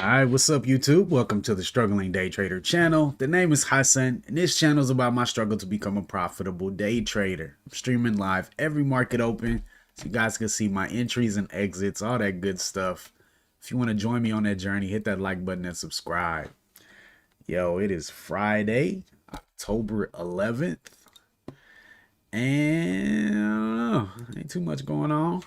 Alright, what's up YouTube? Welcome to the Struggling Day Trader channel. The name is Hassan, and this channel is about my struggle to become a profitable day trader. I'm streaming live every market open, so you guys can see my entries and exits, all that good stuff. If you want to join me on that journey, hit that like button and subscribe. Yo, it is Friday, October 11th, and I don't know, ain't too much going on.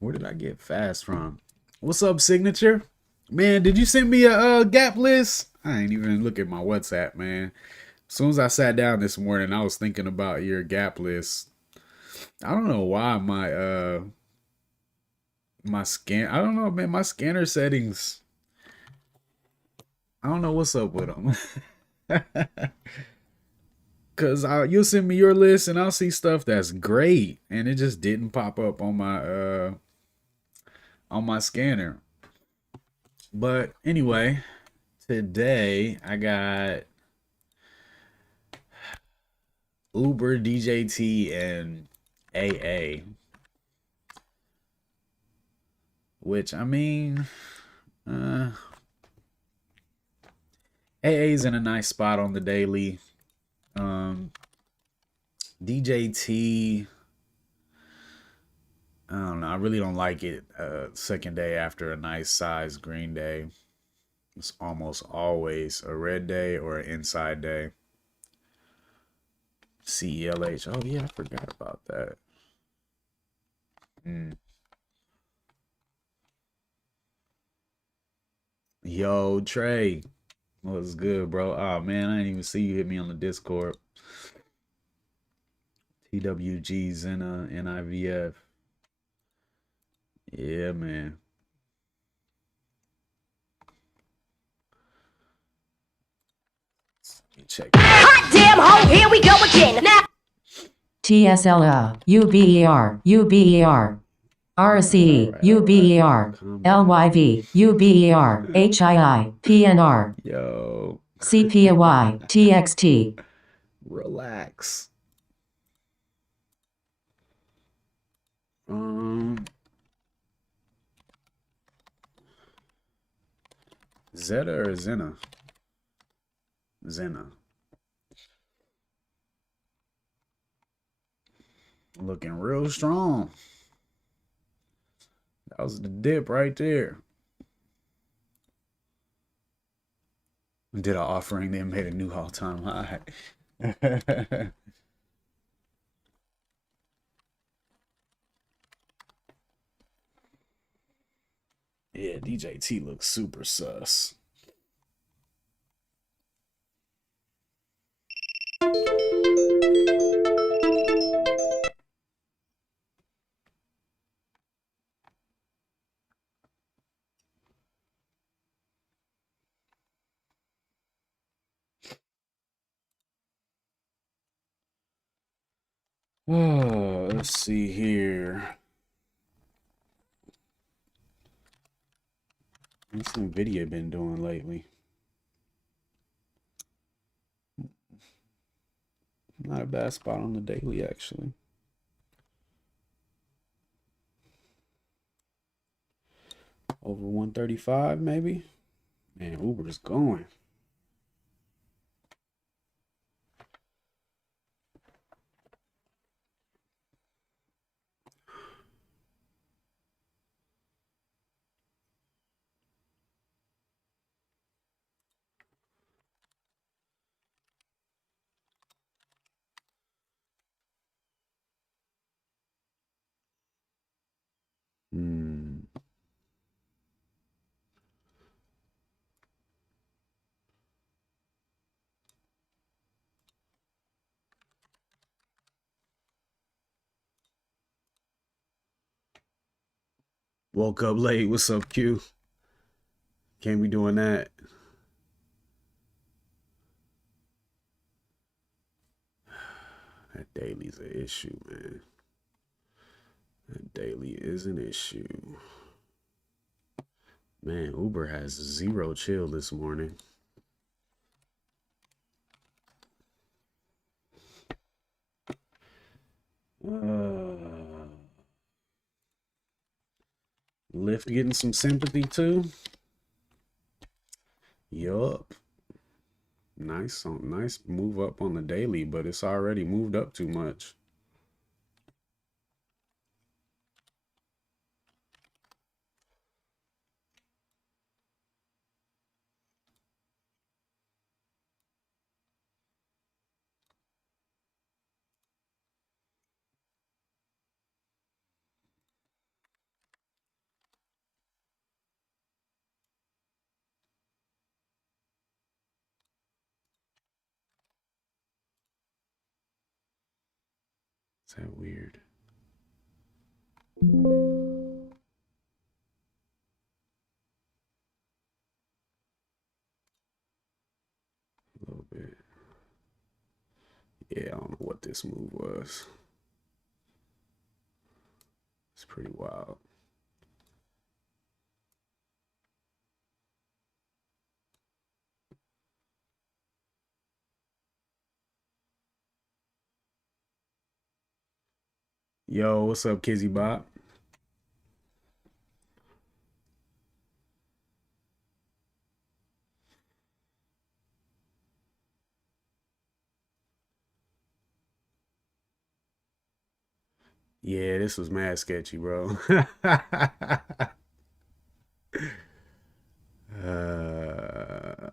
Where did I get fast from? What's up, Signature? Man, did you send me a gap list? I ain't even look at my WhatsApp, man. As soon as I sat down this morning, I was thinking about your gap list. I don't know why my scan. I don't know, man. My scanner settings. I don't know what's up with them. Cause you'll send me your list and I'll see stuff that's great, and it just didn't pop up on my scanner. But anyway, today I got Uber, DJT, and AA. Which, I mean, AA's in a nice spot on the daily. DJT, I don't know. I really don't like it. Second day after a nice size green day. It's almost always a red day or an inside day. CELH. Oh, yeah, I forgot about that. Yo, Trey. What's good, bro? Oh, man, I didn't even see you hit me on the Discord. TWG, Zena, NIVF. Yeah, man. Check. Hot damn ho, here we go again. Now TSLA, UBER, UBER, RCE, UBER, LYV, UBER, HII, PNR, Yo. CPY, TXT. Relax. Zeta or Zena? Zena. Looking real strong. That was the dip right there. Did an offering, then made a new all-time high. Yeah, DJT looks super sus. Oh, let's see here. What's NVIDIA been doing lately? Not a bad spot on the daily, actually. Over 135, maybe? Man, Uber's going. Woke up late. What's up, Q? Can't be doing that. That daily's an issue, man. That daily is an issue. Man, Uber has zero chill this morning. Lyft Swift getting some sympathy too. Yup. Nice move up on the daily, but it's already moved up too much. Is that weird? A little bit. Yeah, I don't know what this move was. It's pretty wild. Yo, what's up, Kizzy Bob? Yeah, this was mad sketchy, bro. uh,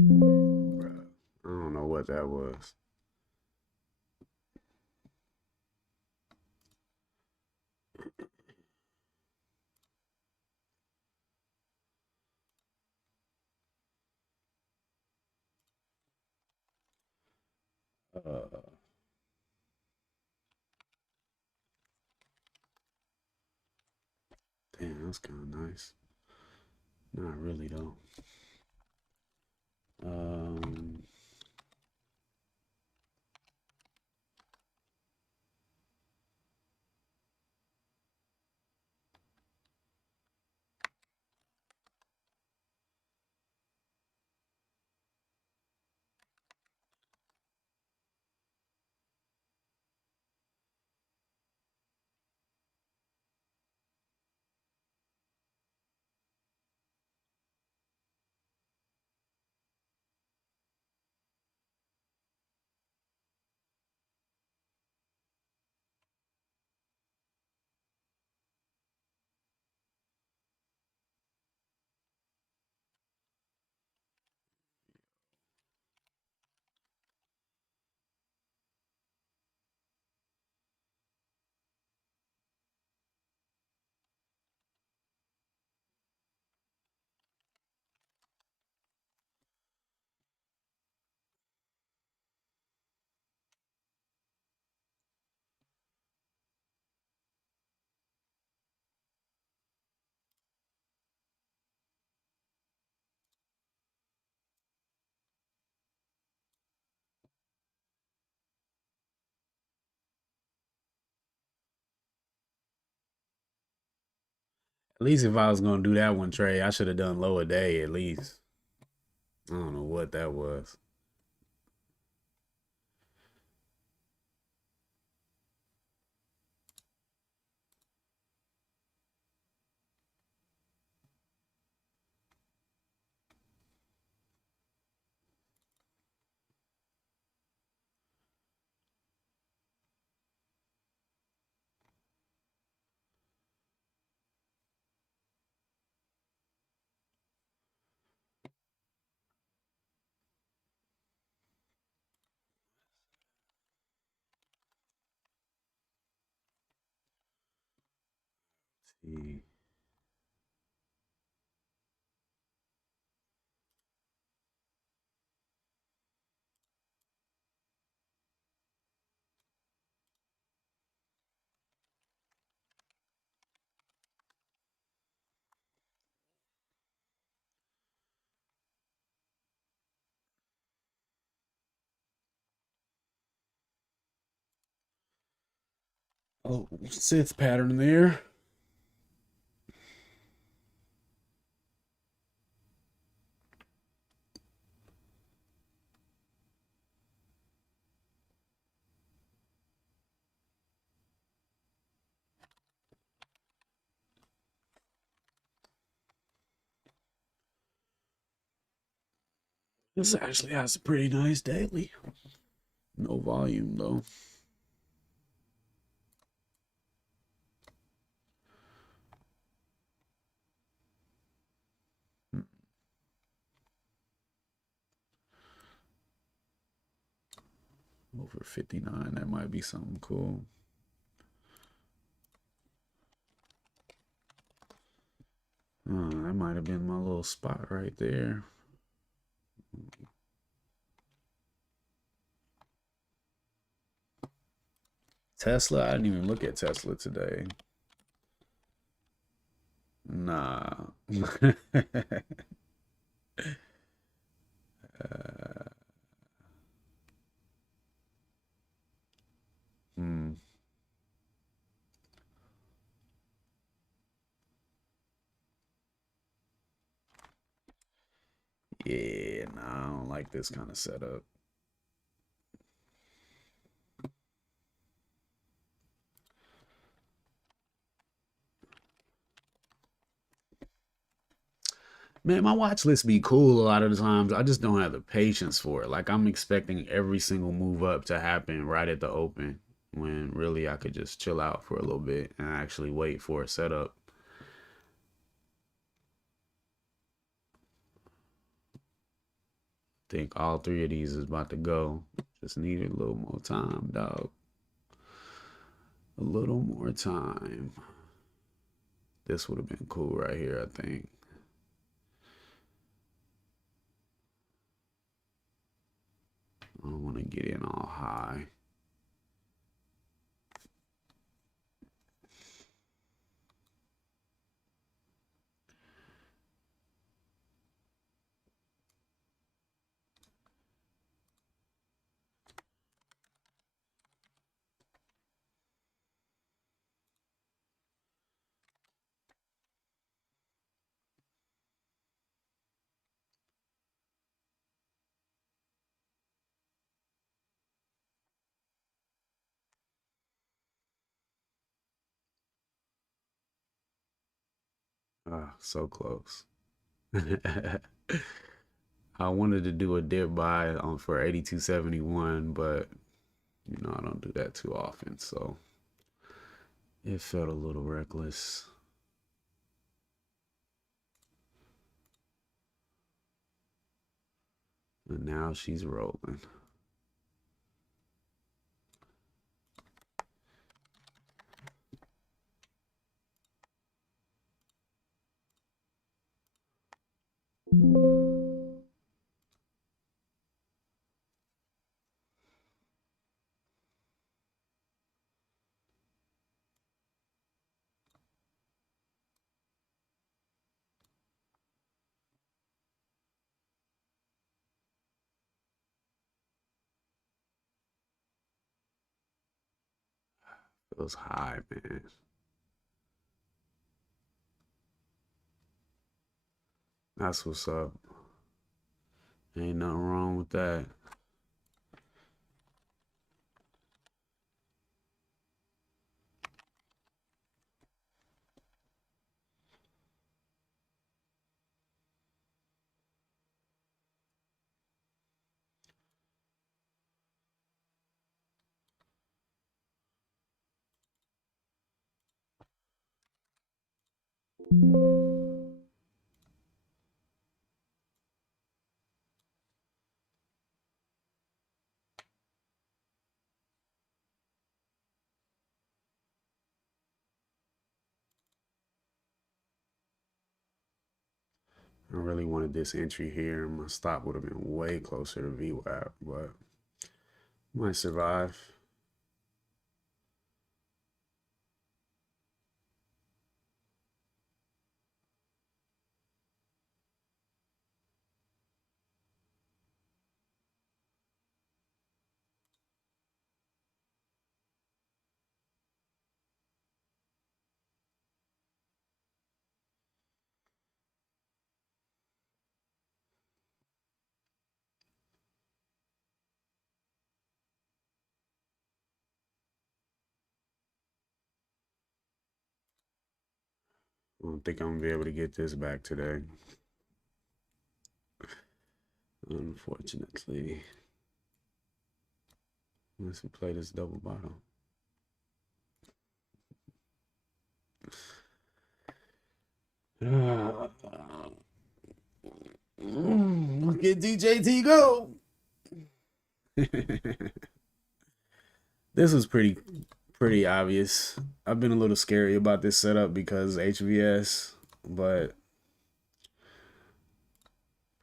Bruh, I don't know what that was. Uh, Damn, that's kind of nice. Not really though. Um, at least if I was gonna do that one trade, I should have done lower day at least. I don't know what that was. see. Oh, sixth pattern there. This actually has a pretty nice daily. No volume though. Over 59, that might be something cool. That might have been my little spot right there. Tesla, I didn't even look at Tesla today. Nah. hmm. Yeah, nah, I don't like this kind of setup. Man, my watch list be cool a lot of the times. I just don't have the patience for it. Like I'm expecting every single move up to happen right at the open when really I could just chill out for a little bit and actually wait for a setup. Think all three of these is about to go. Just needed a little more time, dog. A little more time. This would have been cool right here, I think. I don't want to get in all high. Ah, so close. I wanted to do a dip buy on for 82.71, but you know I don't do that too often, so it felt a little reckless. And now she's rolling. Feels high, man. That's what's up. Ain't nothing wrong with that. I really wanted this entry here. My stop would have been way closer to VWAP, but might survive. I don't think I'm gonna be able to get this back today. Unfortunately. Unless we play this double bottom. Look at DJT go. This was pretty obvious. I've been a little scary about this setup because HVS, but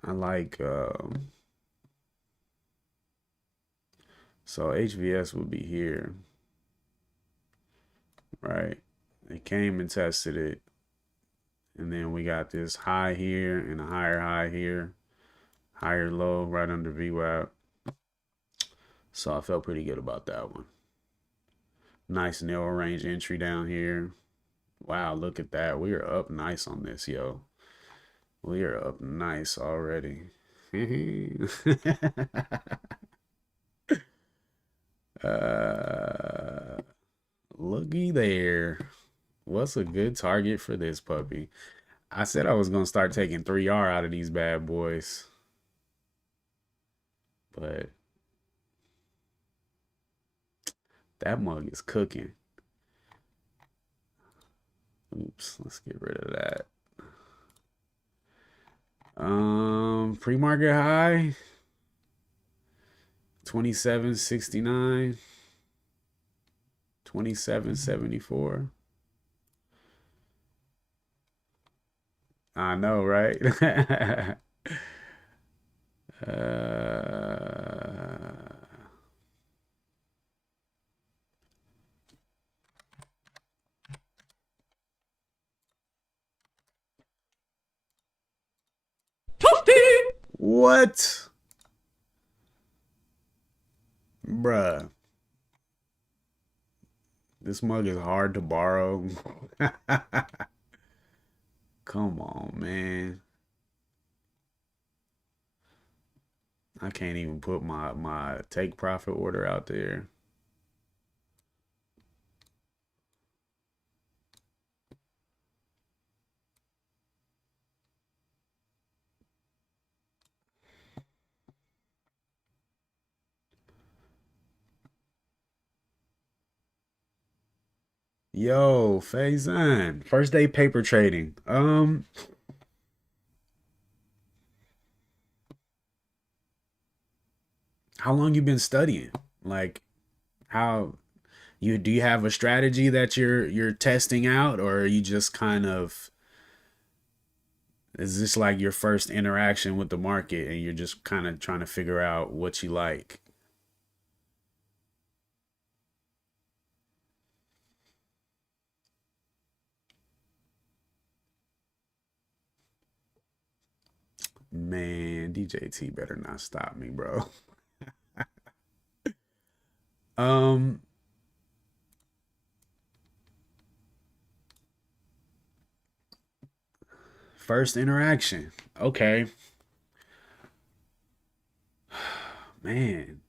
I like so HVS would be here, right? They came and tested it, and then we got this high here and a higher high here, higher low right under VWAP. So I felt pretty good about that one. Nice narrow range entry down here. Wow, look at that. We are up nice on this, yo. We are up nice already. Looky there. What's a good target for this puppy? I said I was going to start taking 3R out of these bad boys. But that mug is cooking. Oops, let's get rid of that. Pre-market high 27.69, 27.74. I know, right? What? Bruh. This mug is hard to borrow. Come on, man. I can't even put my take profit order out there. Yo, Faizan, first day paper trading. How long you been studying? Like, how you have a strategy that you're testing out, or are you just kind of, is this like your first interaction with the market and you're just kind of trying to figure out what you like? Man, DJT better not stop me, bro. Um, First interaction. Okay. Man.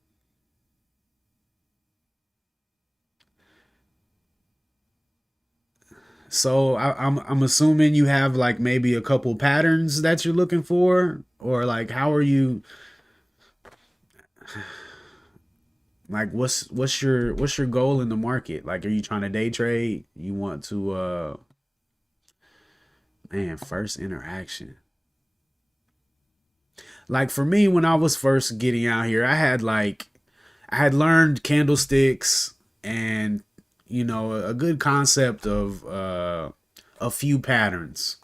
So I'm assuming you have like maybe a couple patterns that you're looking for, or like how are you, like what's your goal in the market? Like, are you trying to day trade? You want to man, first interaction. Like for me, when I was first getting out here, I had learned candlesticks and a good concept of a few patterns.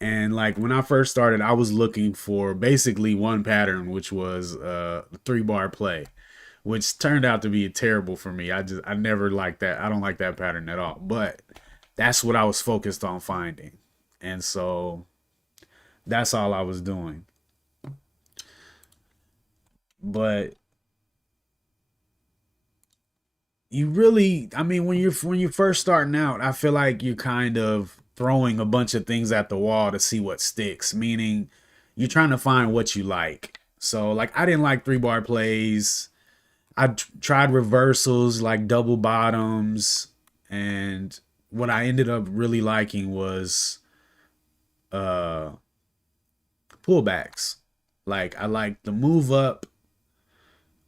And like when I first started, I was looking for basically one pattern, which was 3 bar play, which turned out to be terrible for me. I never liked that. I don't like that pattern at all. But that's what I was focused on finding. And so that's all I was doing. But you really, I mean, when you're first starting out, I feel like you're kind of throwing a bunch of things at the wall to see what sticks, meaning you're trying to find what you like. So like I didn't like 3 bar plays. I tried reversals like double bottoms, and what I ended up really liking was uh pullbacks. Like I like the move up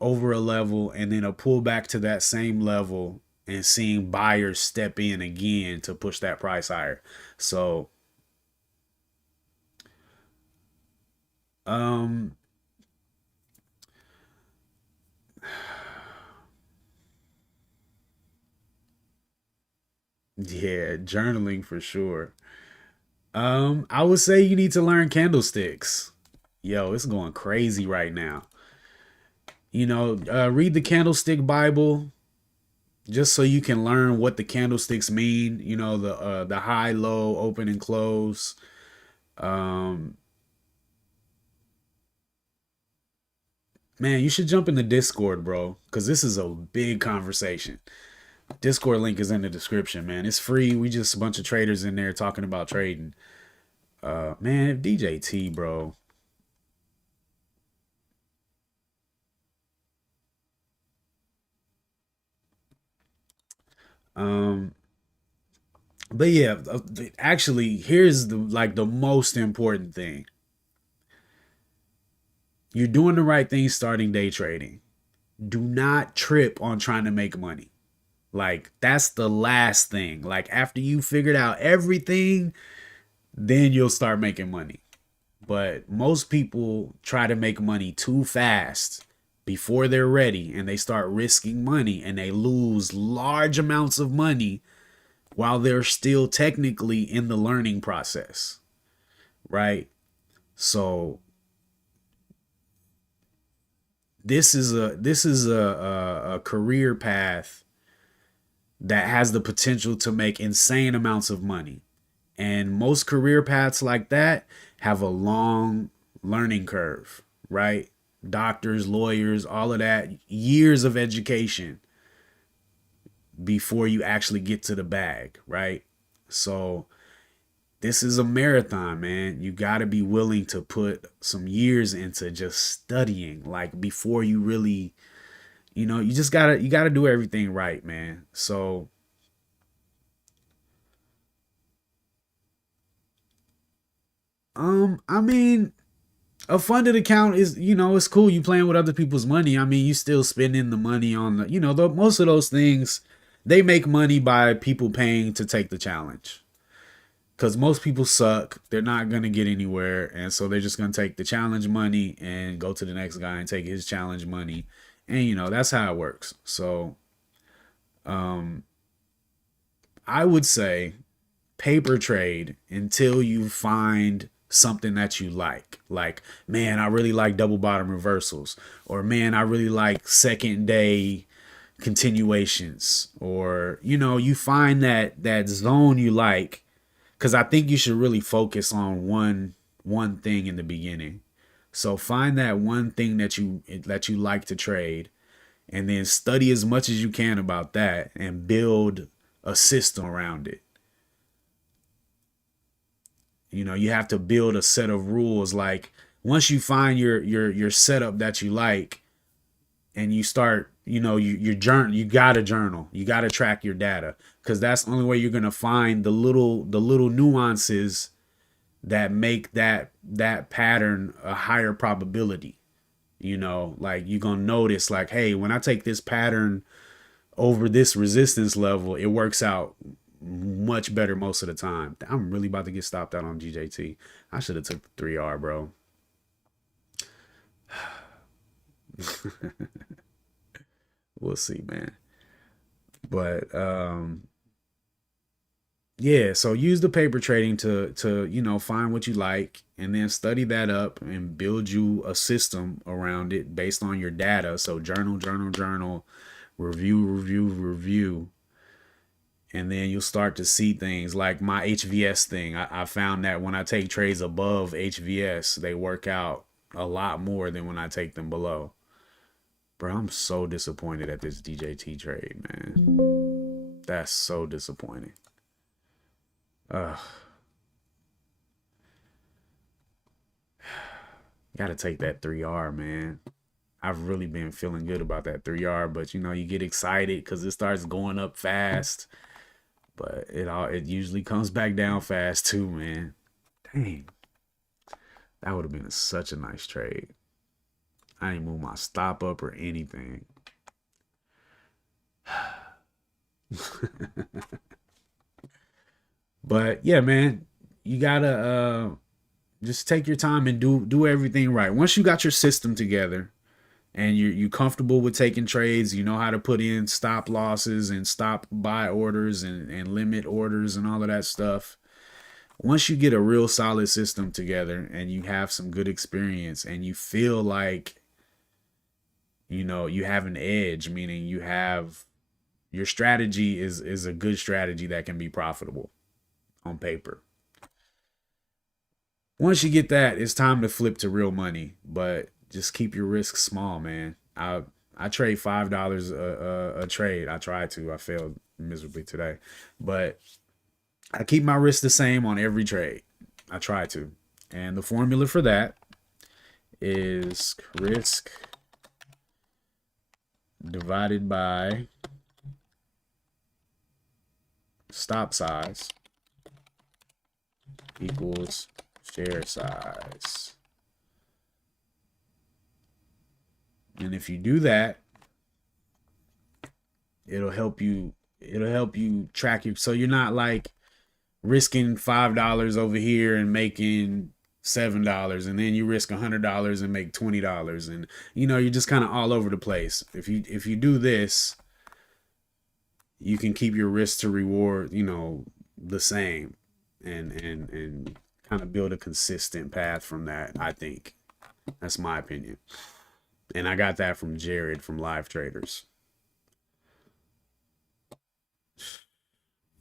over a level and then a pullback to that same level and seeing buyers step in again to push that price higher. So um yeah, journaling for sure. I would say you need to learn candlesticks. Yo, it's going crazy right now. Read the Candlestick Bible just so you can learn what the candlesticks mean. The high, low, open and close. Um, Man, you should jump in the Discord, bro, because this is a big conversation. Discord link is in the description, man. It's free. We just a bunch of traders in there talking about trading. Man, DJT, bro. Um, but yeah, actually, here's the most important thing. You're doing the right thing starting day trading. Do not trip on trying to make money. Like that's the last thing. Like after you figured out everything, then you'll start making money. But most people try to make money too fast before they're ready and they start risking money and they lose large amounts of money while they're still technically in the learning process, right? So this is a career path that has the potential to make insane amounts of money. And most career paths like that have a long learning curve, right? Doctors, lawyers, all of that, years of education before you actually get to the bag, right? So this is a marathon, man. You got to be willing to put some years into just studying, like before you really, you got to do everything right, man. So I mean, a funded account is, it's cool. You playing with other people's money. I mean, you still spending the money on most of those things, they make money by people paying to take the challenge. Because most people suck. They're not going to get anywhere. And so they're just going to take the challenge money and go to the next guy and take his challenge money. And, that's how it works. So I would say paper trade until you find something that you like. Like, man, I really like double bottom reversals. Or, man, I really like second day continuations. Or, you find that zone you like. Because I think you should really focus on one thing in the beginning. So find that one thing that you like to trade, and then study as much as you can about that and build a system around it. You have to build a set of rules. Like once you find your setup that you like, and you start, you journal, you gotta journal, you gotta track your data, because that's the only way you're gonna find the little nuances that make that pattern a higher probability. Like you're gonna notice, like, hey, when I take this pattern over this resistance level, it works out much better most of the time. I'm really about to get stopped out on GJT. I should have took the 3R, bro. We'll see, man. But yeah, so use the paper trading to find what you like, and then study that up and build you a system around it based on your data. So journal, review, and then you'll start to see things like my HVS thing. I found that when I take trades above HVS, they work out a lot more than when I take them below. Bro, I'm so disappointed at this DJT trade, man. That's so disappointing. Ugh. Gotta take that 3R, man. I've really been feeling good about that 3R, but you get excited because it starts going up fast. But it usually comes back down fast too, man. Dang. That would have been such a nice trade. I didn't move my stop up or anything. But yeah, man, you gotta just take your time and do everything right. Once you got your system together and you comfortable with taking trades, you know how to put in stop losses and stop buy orders and limit orders and all of that stuff. Once you get a real solid system together and you have some good experience and you feel like you have an edge, meaning you have your strategy is a good strategy that can be profitable on paper. Once you get that, it's time to flip to real money, but just keep your risks small, man. I trade $5 a trade. I tried to. I failed miserably today, but I keep my risk the same on every trade. I try to, and the formula for that is risk divided by stop size equals share size. And if you do that, it'll help you track you, so you're not like risking $5 over here and making $7, and then you risk $100 and make $20, and you're just kind of all over the place. If you do this, you can keep your risk to reward the same, and kind of build a consistent path from that. I think that's my opinion, and I got that from Jared from Live Traders.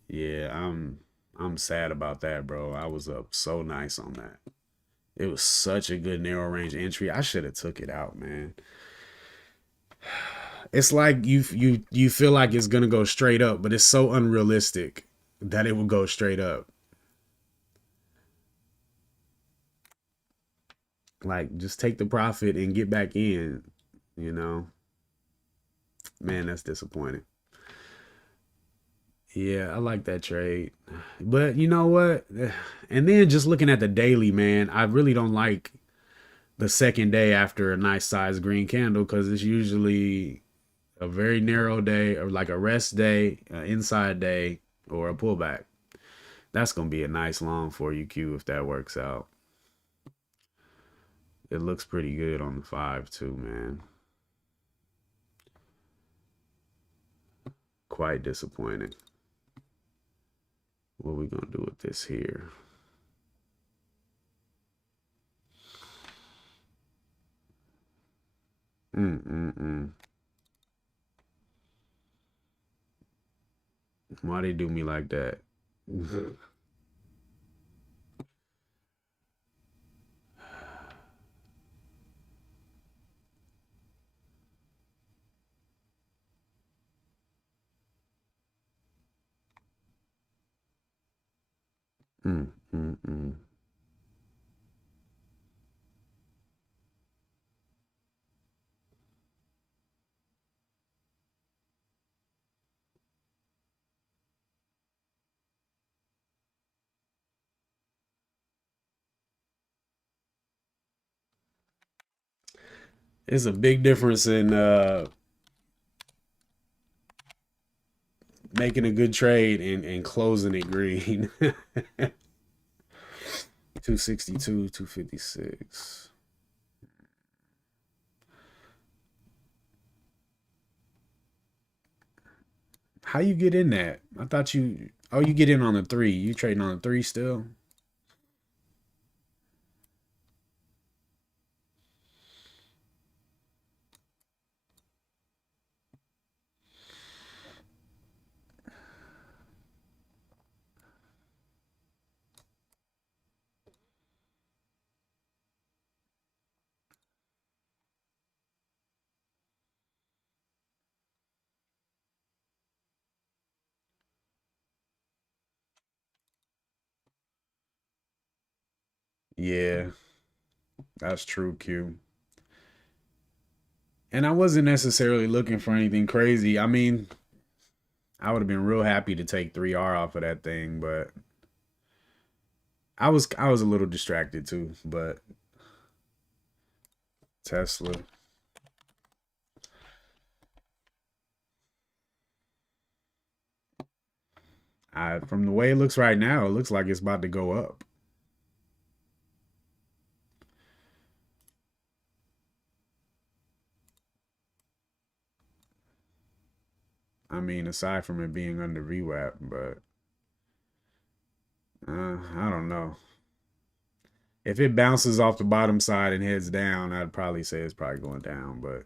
Yeah, I'm sad about that, bro. I was up so nice on that. It was such a good narrow range entry. I should have took it out, man. It's like you feel like it's gonna go straight up, but it's so unrealistic that it will go straight up. Like, just take the profit and get back in, you know? Man, that's disappointing. Yeah, I like that trade. But you know what? And then just looking at the daily, man, I really don't like the second day after a nice size green candle, because it's usually a very narrow day, or like a rest day, an inside day, or a pullback. That's going to be a nice long for you, Q, if that works out. It looks pretty good on the 5 too, man. Quite disappointing. What are we going to do with this here? Why they do me like that? It's a big difference in making a good trade and closing it green. 262, 256. How you get in that? I thought you. Oh, you get in on the 3. You trading on the 3 still? Yeah, that's true, Q. And I wasn't necessarily looking for anything crazy. I mean, I would have been real happy to take 3R off of that thing, but I was a little distracted too, but Tesla. From the way it looks right now, it looks like it's about to go up. I mean, aside from it being under VWAP, but I don't know. If it bounces off the bottom side and heads down, I'd probably say it's probably going down, but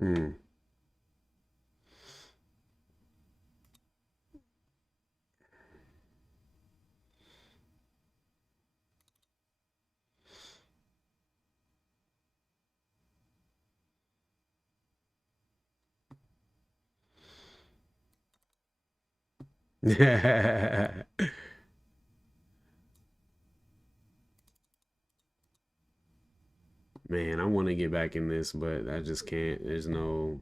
hmm. Man, I want to get back in this, but I just can't. There's no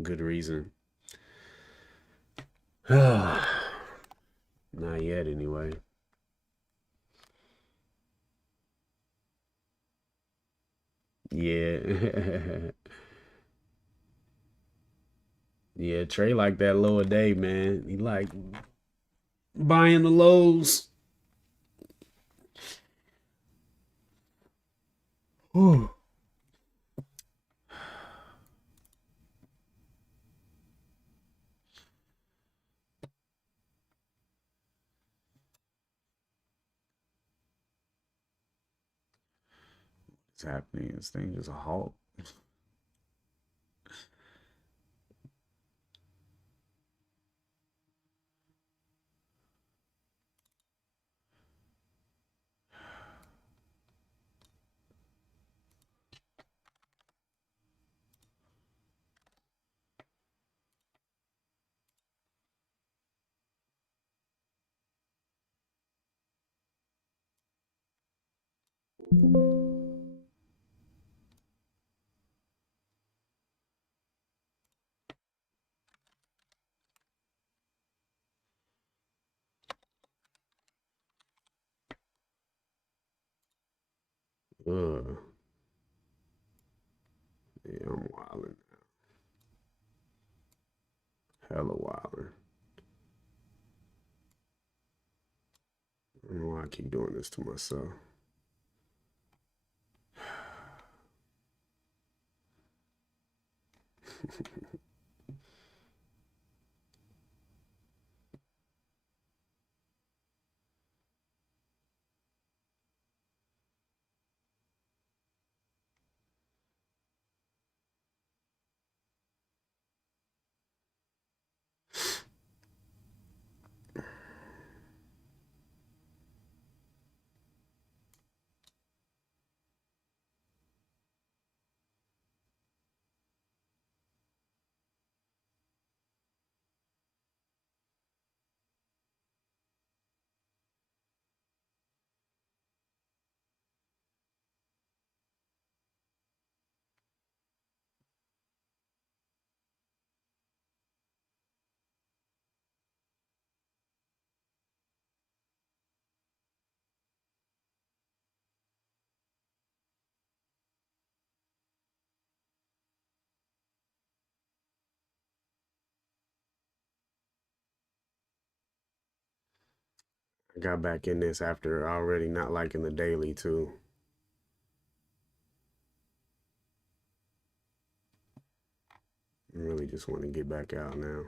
good reason. Not yet, anyway. Yeah. Yeah, Trey like that lower day, man. He like buying the lows. Whew. What's happening? This thing is a halt. Ugh. Yeah, I'm wilding. Hella wilding. I don't know why I keep doing this to myself. I got back in this after already not liking the daily too. I really just want to get back out now.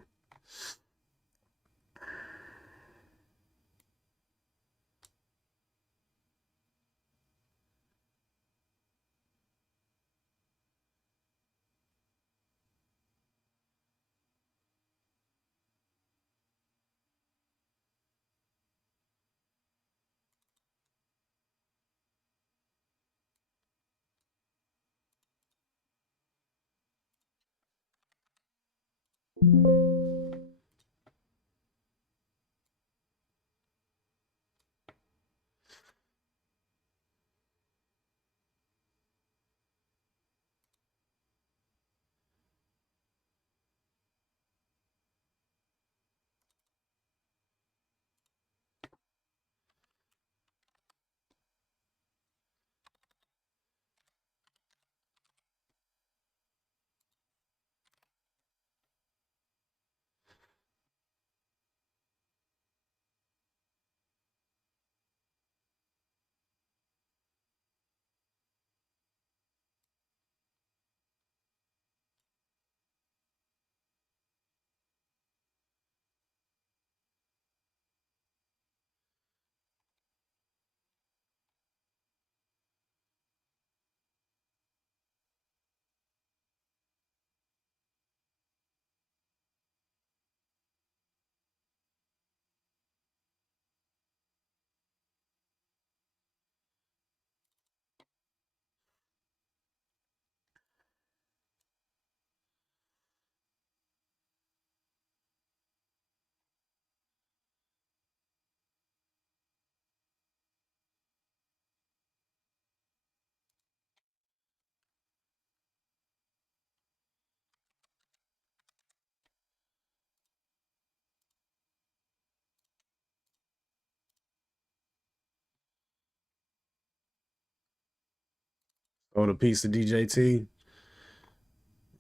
Oh, the piece of DJT.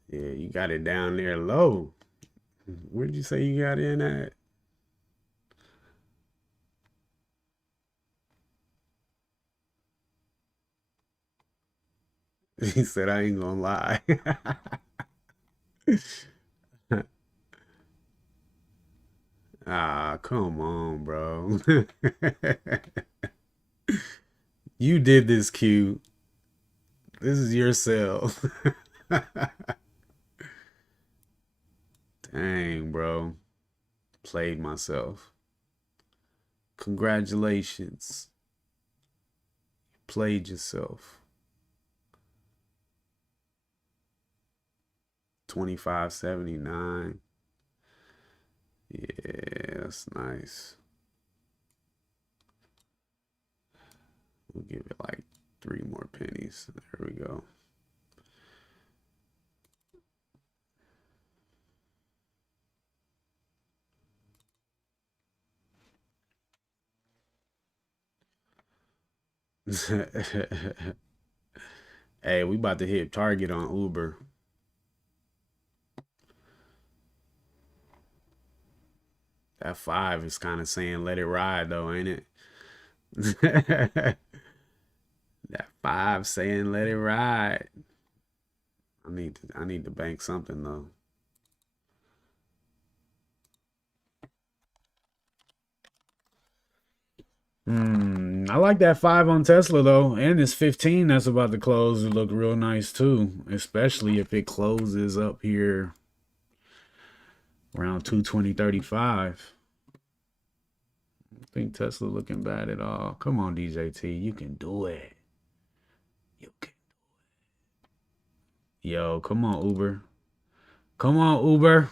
Yeah, you got it down there low. Where'd you say you got in at? He said, I ain't gonna lie. Ah, come on, bro. You did this, Q. This is yourself. Dang, bro. Played myself. Congratulations. Played yourself. 25.79. Yeah, that's nice. We'll give it like 3 more pennies. There we go. Hey, we about to hit target on Uber. That 5 is kind of saying let it ride though, ain't it? That 5 saying let it ride. I need to bank something though. I like that 5 on Tesla though, and this 15 that's about to close. It look real nice too, especially if it closes up here around 220.35. I don't think Tesla looking bad at all. Come on, DJT, you can do it. You can. Yo, come on, Uber. Come on, Uber.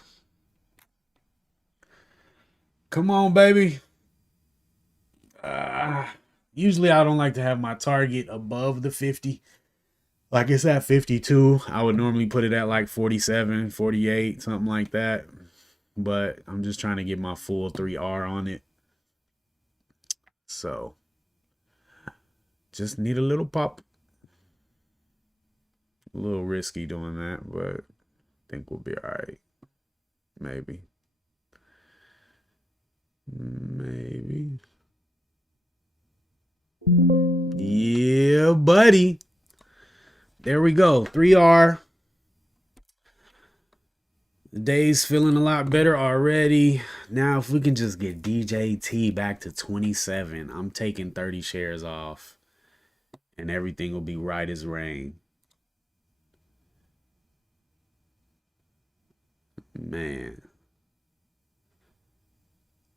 Come on, baby. Usually I don't like to have my target above the 50. Like it's at 52. I would normally put it at like 47, 48, something like that. But I'm just trying to get my full 3R on it. So just need a little pop. A little risky doing that, but I think we'll be all right. Maybe. Maybe. Yeah, buddy. There we go. 3R. The day's feeling a lot better already. Now, if we can just get DJT back to 27, I'm taking 30 shares off. And everything will be right as rain. Man.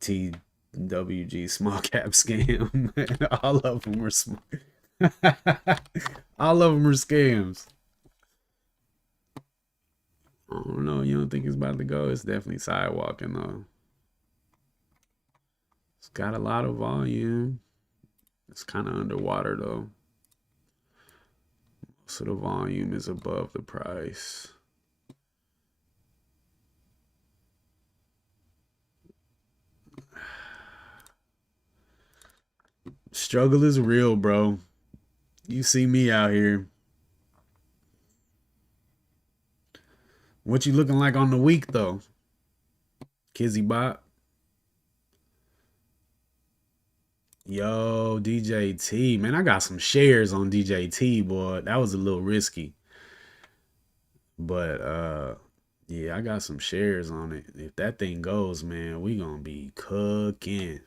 TWG small cap scam. All of them are small. All of them are scams. I don't know. You don't think it's about to go? It's definitely sidewalking though. It's got a lot of volume. It's kind of underwater though. So the volume is above the price. Struggle is real, bro. You see me out here. What you looking like on the week though? Kizzy Bop. Yo, DJT. Man, I got some shares on DJT, boy. That was a little risky. But yeah, I got some shares on it. If that thing goes, man, we gonna be cooking.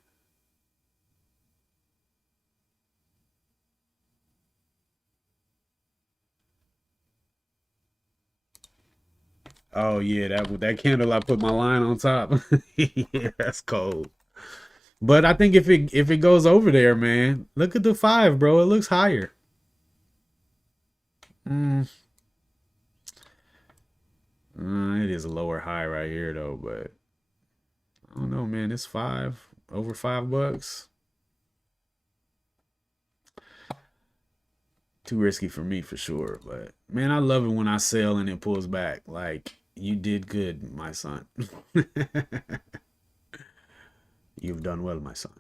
Oh yeah, that candle I put my line on top. Yeah, that's cold. But I think if it goes over there, man, look at the 5, bro. It looks higher. Mm. It is a lower high right here though, but I don't know, man. It's 5 over $5. Too risky for me for sure. But man, I love it when I sell and it pulls back. Like you did good, my son. You've done well, my son.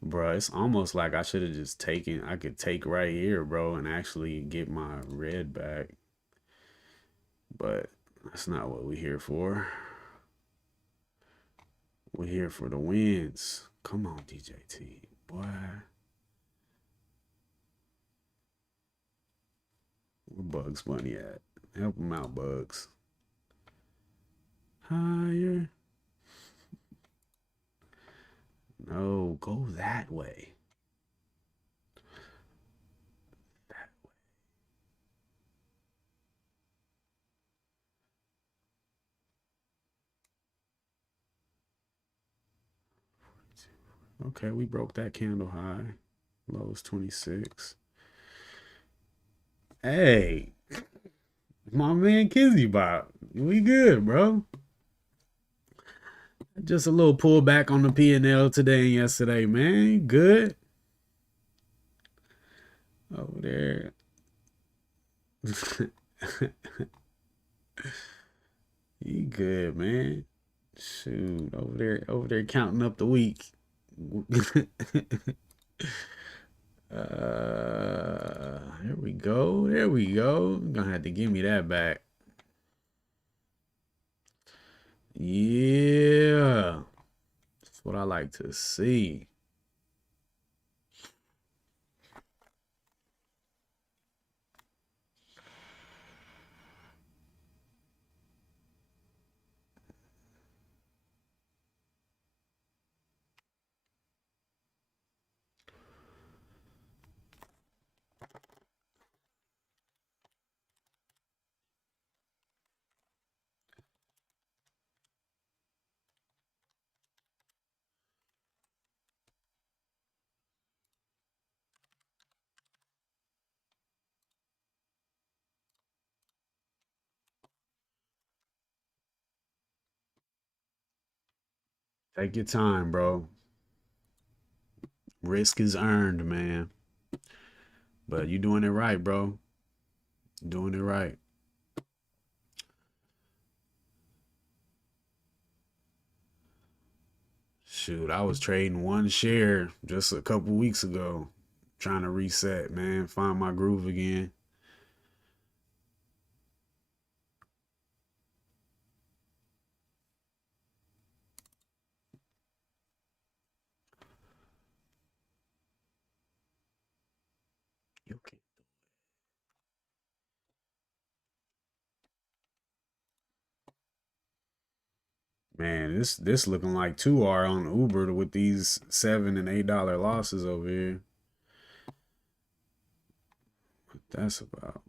Bro, it's almost like I should have just taken. I could take right here, bro, and actually get my red back. But that's not what we're here for. We're here for the wins. Come on, DJT, boy. Where Bugs Bunny at? Help him out, Bugs. Higher. No, go that way. That way. Okay, we broke that candle high. Low is 26. Hey, my man Kizzy Bop. We good, bro. Just a little pullback on the P&L today and yesterday, man. Good. Over there. You good, man. Shoot, over there counting up the week. Here we go. There we go. You're gonna have to give me that back. Yeah. That's what I like to see. Take your time, bro. Risk is earned, man. But you doing it right, bro. Doing it right. Shoot, I was trading one share just a couple weeks ago, trying to reset, man, find my groove again. You can. Man, this looking like 2R on Uber with these $7 and $8 losses over here. What that's about?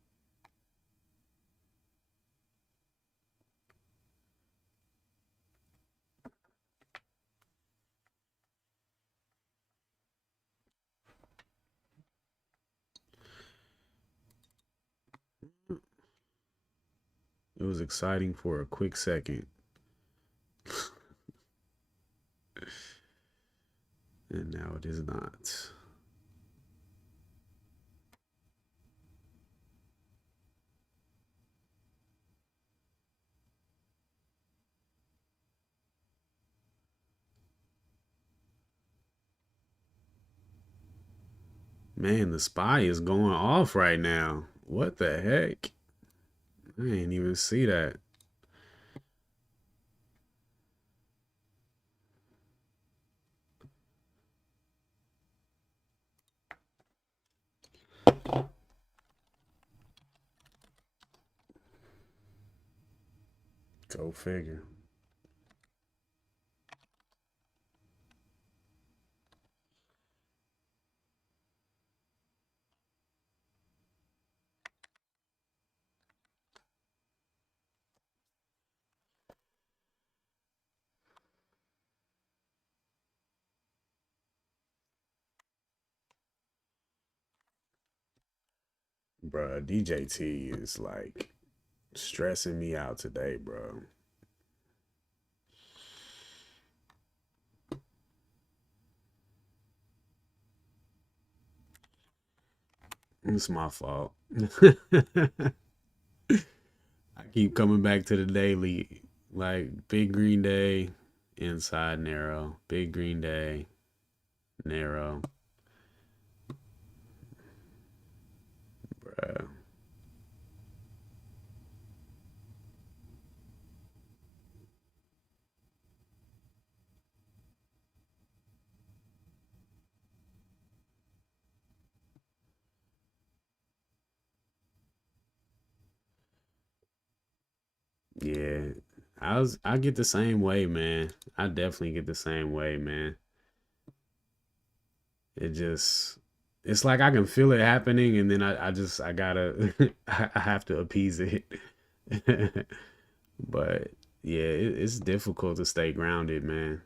It was exciting for a quick second. And now it is not. Man, the spy is going off right now. What the heck? I didn't even see that. Go figure. Bruh, DJT is like stressing me out today, bro. It's my fault. I keep coming back to the daily. Like big green day, inside narrow. Big green day, narrow. Bruh. Yeah. I get the same way, man. I definitely get the same way, man. It just it's like I can feel it happening and then I gotta I have to appease it. But yeah, it's difficult to stay grounded, man.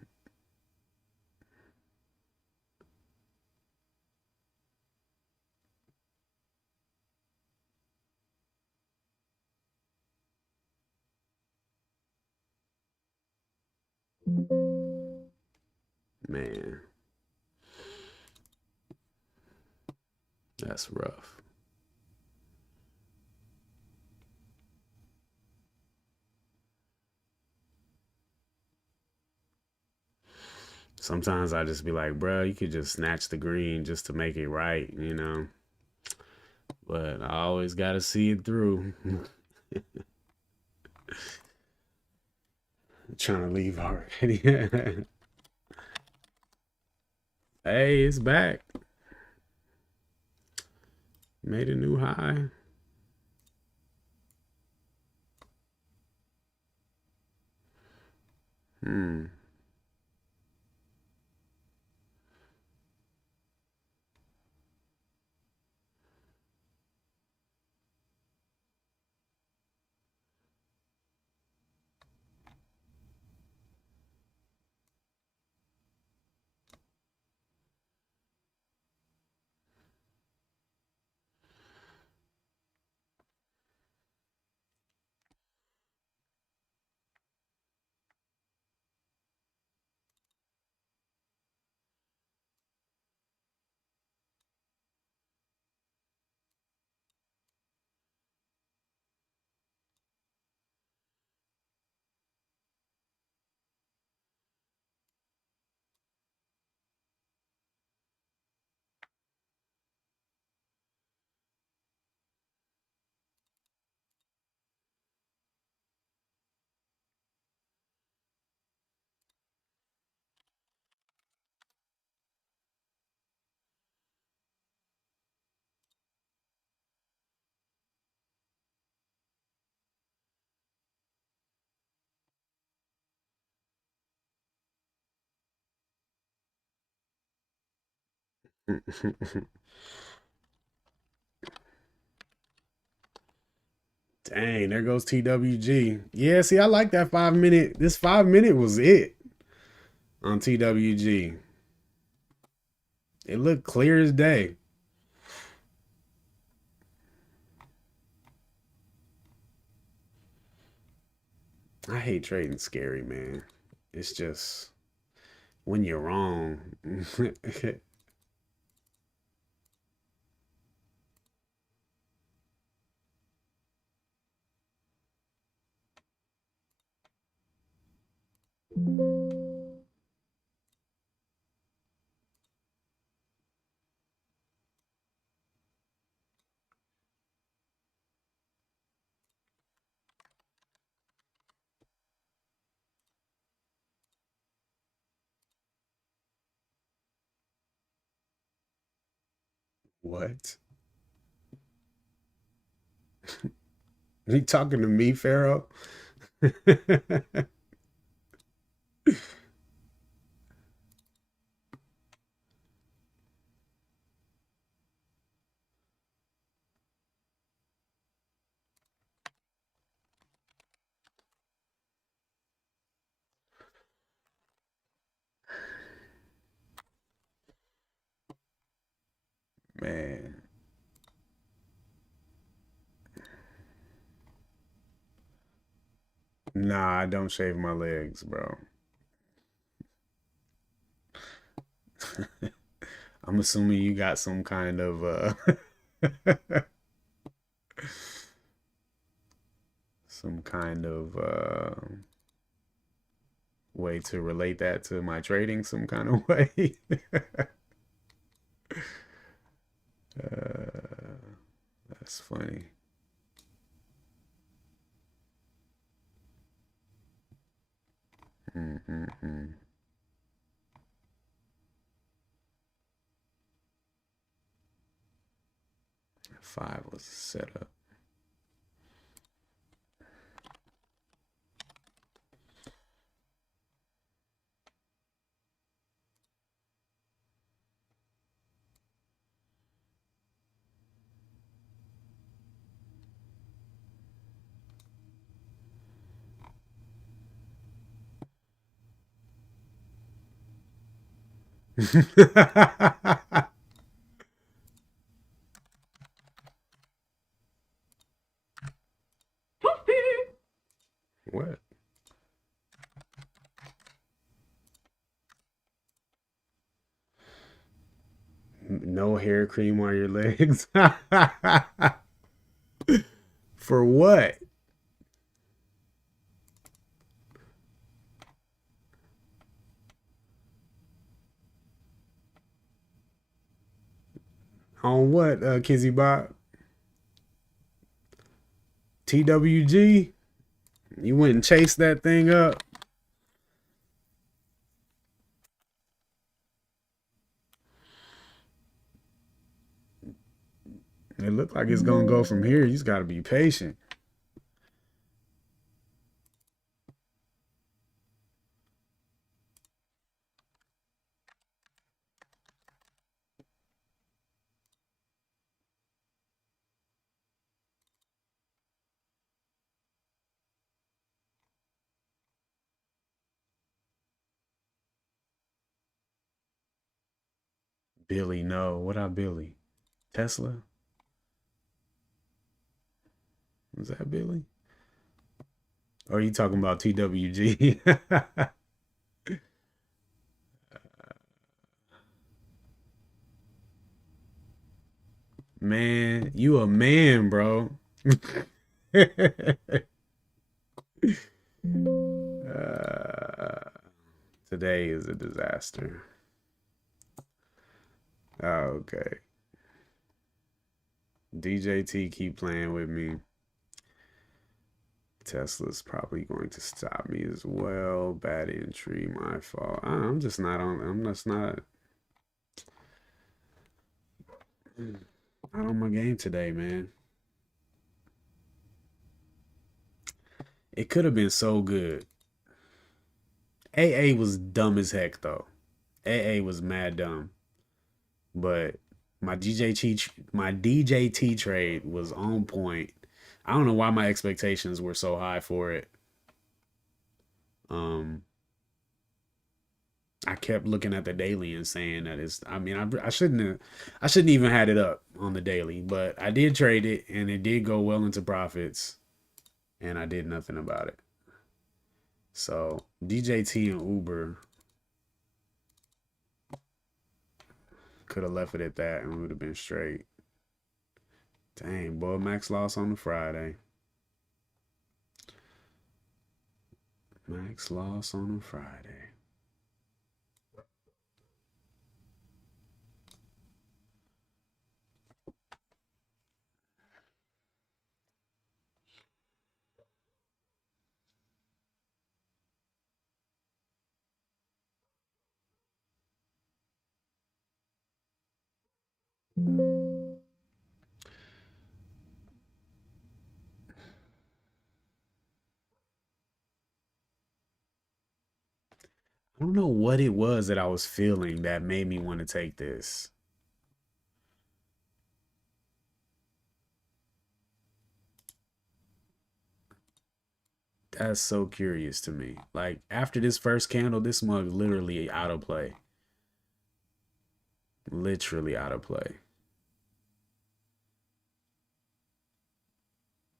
Man, that's rough. Sometimes I just be like, bro, you could just snatch the green just to make it right, you know? But I always got to see it through. Trying to leave already. Hey, it's back. Made a new high. Hmm. Dang, there goes TWG. Yeah, see, I like that 5 minute. This 5 minute was it on TWG. It looked clear as day. I hate trading scary, man. It's just when you're wrong. What? Are you talking to me, Pharaoh? Man, nah, I don't shave my legs, bro. I'm assuming you got some kind of some kind of way to relate that to my trading some kind of way. That's funny. Mm-mm-mm. 5 was set up. What? No hair cream on your legs? For what? On what, Kizzy Bob? TWG? You went and chased that thing up? It looked like it's gonna go from here. You just gotta be patient. Billy, no. What up, Billy? Tesla? Was that Billy? Or are you talking about TWG? Man, you a man, bro. uh, today is a disaster. Oh, okay. DJT keep playing with me. Tesla's probably going to stop me as well. Bad entry, my fault. I'm just not on. I'm just not. Not on my game today, man. It could have been so good. AA was dumb as heck though. AA was mad dumb. but my DJT trade was on point. I don't know why my expectations were so high for it. Um, I kept looking at the daily and saying that it's. I mean, I shouldn't even had it up on the daily, but I did trade it and it did go well into profits, and I did nothing about it. So DJT and Uber could have left it at that and we would have been straight. Dang, boy, max loss on the Friday. Max loss on a Friday. I don't know what it was that I was feeling that made me want to take this. That's so curious to me. Like after this first candle, this mug literally out of play. Literally out of play.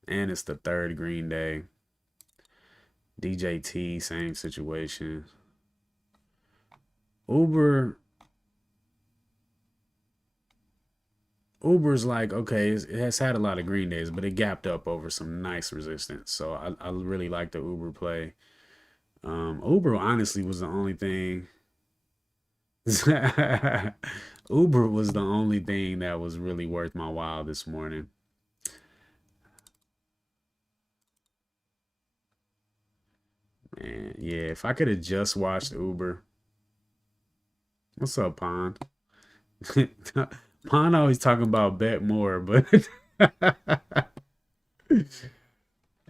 And it's the third green day. DJT, same situation. Uber's like, okay, it has had a lot of green days, but it gapped up over some nice resistance. So I really like the Uber play. Uber honestly was the only thing. Uber was the only thing that was really worth my while this morning. Man, yeah, if I could have just watched Uber. What's up, Pond? Pond always talking about bet more, but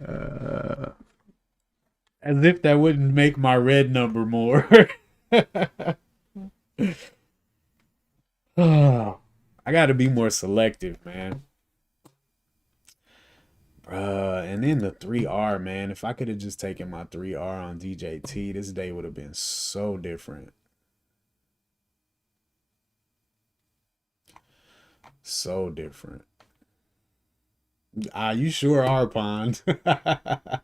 uh, as if that wouldn't make my red number more. Oh, I got to be more selective, man. Bruh, and then the 3R, man. If I could have just taken my 3R on DJT, this day would have been so different. So different. Ah, you sure are, Pond. uh,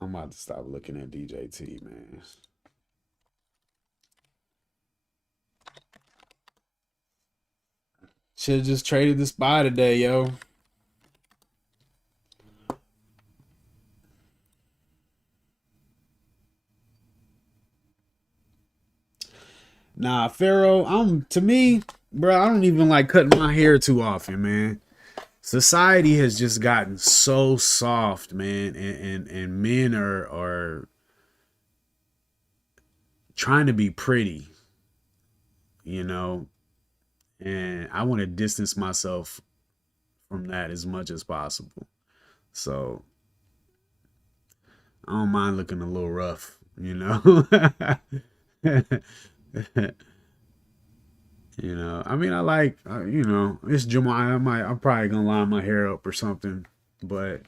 I'm about to stop looking at DJT, man. Should have just traded this buy today, yo. Nah, Pharaoh, to me, bro, I don't even like cutting my hair too often, man. Society has just gotten so soft, man, and men are trying to be pretty, you know, and I want to distance myself from that as much as possible. So I don't mind looking a little rough, you know. You know, I mean, I like, you know, it's July. I'm probably gonna line my hair up or something, but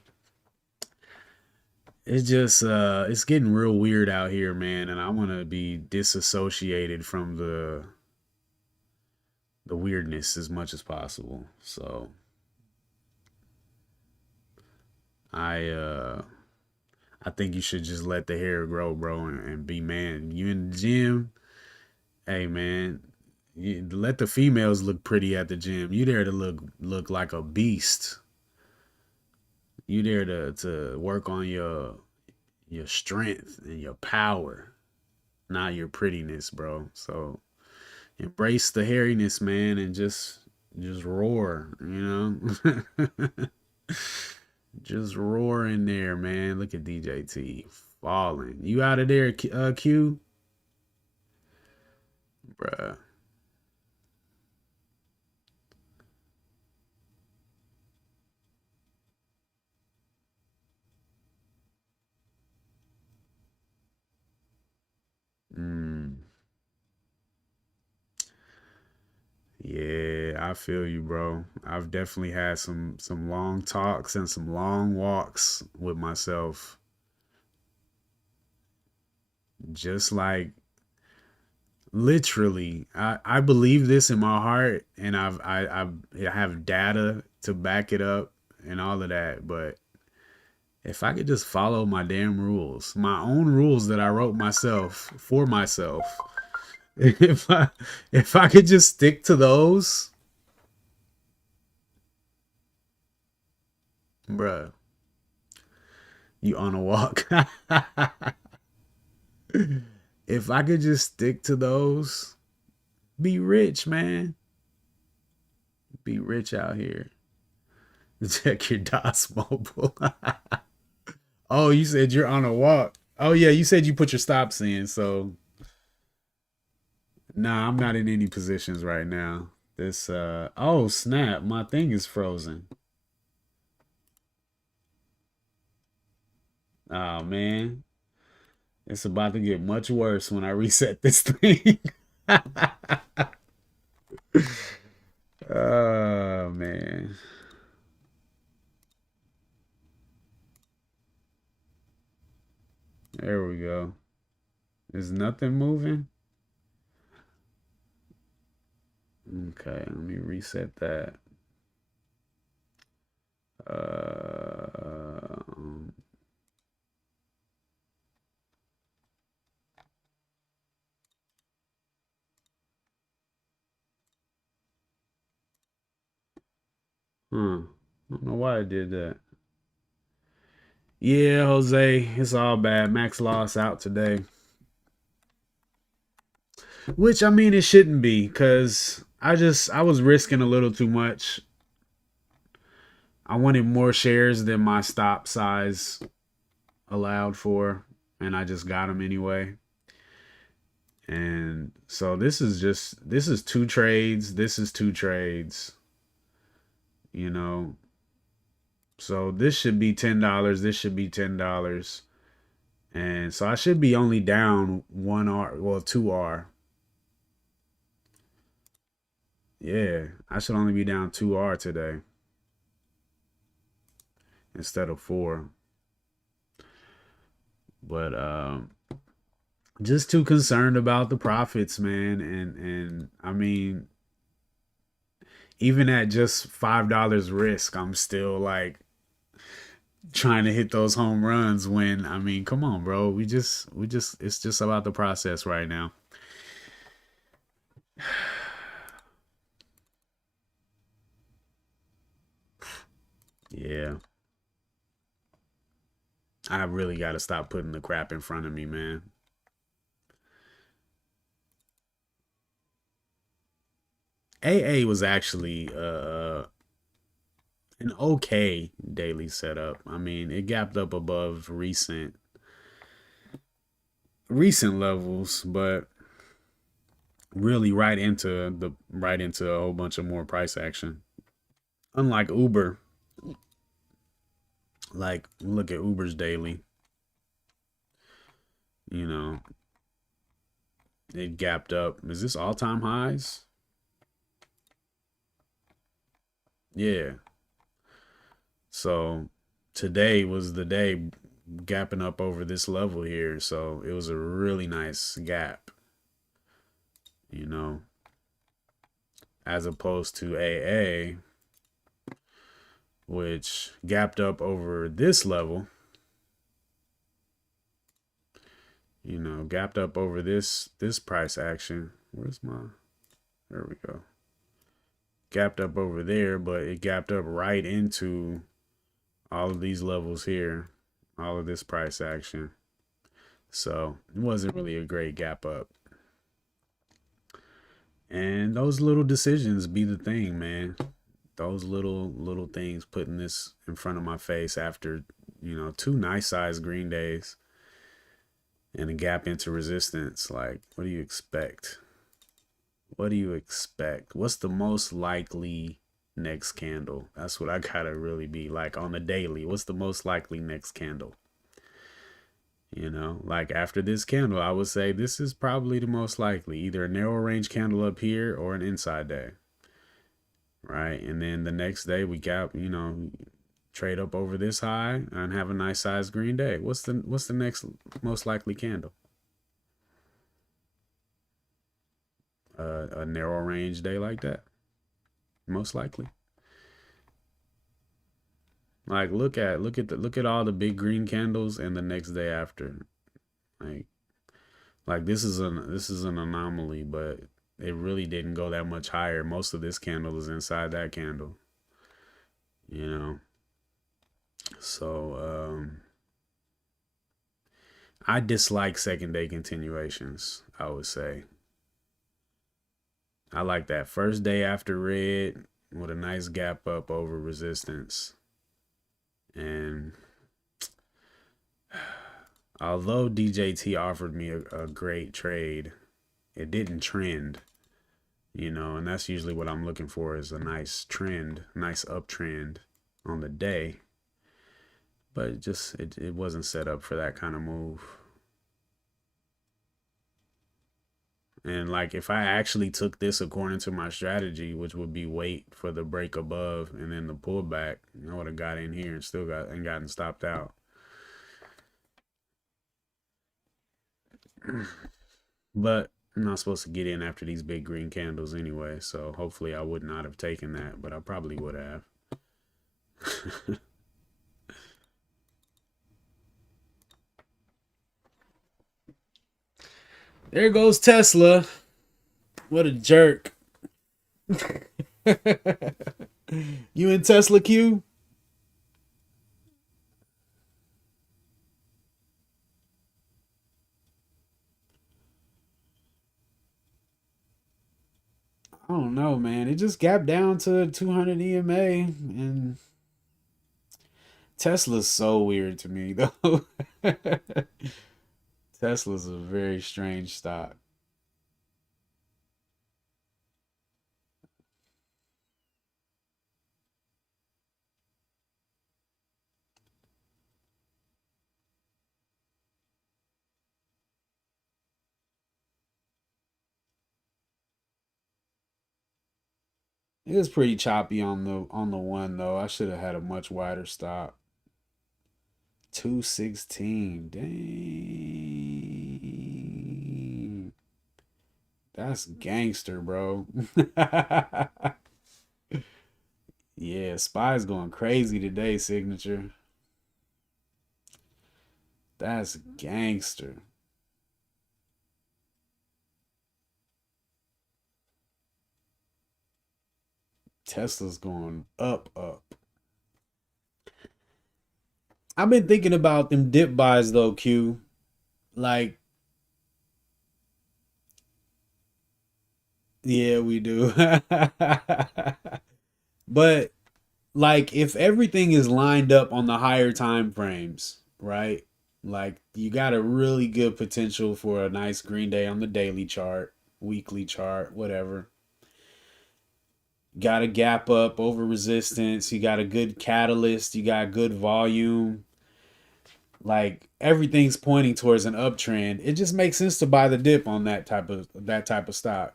it's just, it's getting real weird out here, man, and I want to be disassociated from the weirdness as much as possible. So I, uh, I think you should just let the hair grow, bro, and be man. You in the gym, hey, man. Let the females look pretty at the gym. You there to look like a beast. You there to work on your strength and your power, not your prettiness, bro. So embrace the hairiness, man, and just roar, you know. Just roar in there, man. Look at DJT falling. You out of there, Q, bruh. I feel you, bro. I've definitely had some long talks and some long walks with myself. Just like literally, I believe this in my heart, and I have data to back it up and all of that. But if I could just follow my damn rules, my own rules that I wrote myself for myself, if I if I could just stick to those, bruh, you on a walk. If I could just stick to those, be rich, man. Be rich out here. Check your DOS mobile. Oh, you said you're on a walk. Oh yeah, you said you put your stops in, so nah, I'm not in any positions right now. This oh snap, my thing is frozen. Oh man. It's about to get much worse when I reset this thing. Oh man. There we go. Is nothing moving? Okay, let me reset that. Um, I don't know why I did that. Yeah, Jose, it's all bad. Max loss out today. Which I mean it shouldn't be, cause I was risking a little too much. I wanted more shares than my stop size allowed for, and I just got them anyway. And so this is two trades. This is two trades. You know, so this should be $10. This should be $10. And so I should be only down 1R, well, 2R. Yeah, I should only be down 2R today instead of 4. But just too concerned about the profits, man. And I mean, even at just $5 risk, I'm still like trying to hit those home runs when I mean, come on, bro. We just it's just about the process right now. Yeah. I really got to stop putting the crap in front of me, man. AA was actually an okay daily setup. I mean, it gapped up above recent levels, but really right into a whole bunch of more price action. Unlike Uber, like look at Uber's daily, you know, it gapped up. Is this all-time highs? Yeah. So today was the day gapping up over this level here. So it was a really nice gap, you know, as opposed to AA, which gapped up over this level, you know, gapped up over this price action. Where's my, there we go. Gapped up over there, but it gapped up right into all of these levels here, all of this price action. So it wasn't really a great gap up. And those little decisions be the thing, man. Those little things, putting this in front of my face after, you know, 2 nice sized green days and a gap into resistance. Like, what do you expect? What do you expect? What's the most likely next candle? That's what I gotta really be like on the daily. What's the most likely next candle? You know, like after this candle, I would say this is probably the most likely, either a narrow range candle up here or an inside day. right? And then the next day we got, trade up over this high and have a nice size green day. What's the next most likely candle? A narrow range day like that, most likely. Like look at all the big green candles and the next day after. Like this is an anomaly, but it really didn't go that much higher. Most of this candle is inside that candle, you know. So I dislike second day continuations, I would say. I like that first day after red with a nice gap up over resistance. And although DJT offered me a great trade, it didn't trend, and that's usually what I'm looking for is a nice trend, nice uptrend on the day. But it wasn't set up for that kind of move. And like if I actually took this according to my strategy, which would be wait for the break above and then the pullback, I would have got in here and still gotten stopped out. But I'm not supposed to get in after these big green candles anyway, so hopefully I would not have taken that, but I probably would have. There goes Tesla. What a jerk. You in Tesla Q? I don't know, man. It just gapped down to 200 EMA, and Tesla's so weird to me, though. Tesla's a very strange stock. It was pretty choppy on the one though. I should have had a much wider stop. 216. Dang. That's gangster, bro. Yeah, Spy's going crazy today, signature. That's gangster. Tesla's going up, up. I've been thinking about them dip buys though, Q. Like, yeah, we do. But like if everything is lined up on the higher time frames, right? Like you got a really good potential for a nice green day on the daily chart, weekly chart, whatever. Got a gap up over resistance, you got a good catalyst, you got good volume. Like everything's pointing towards an uptrend. It just makes sense to buy the dip on that type of stock,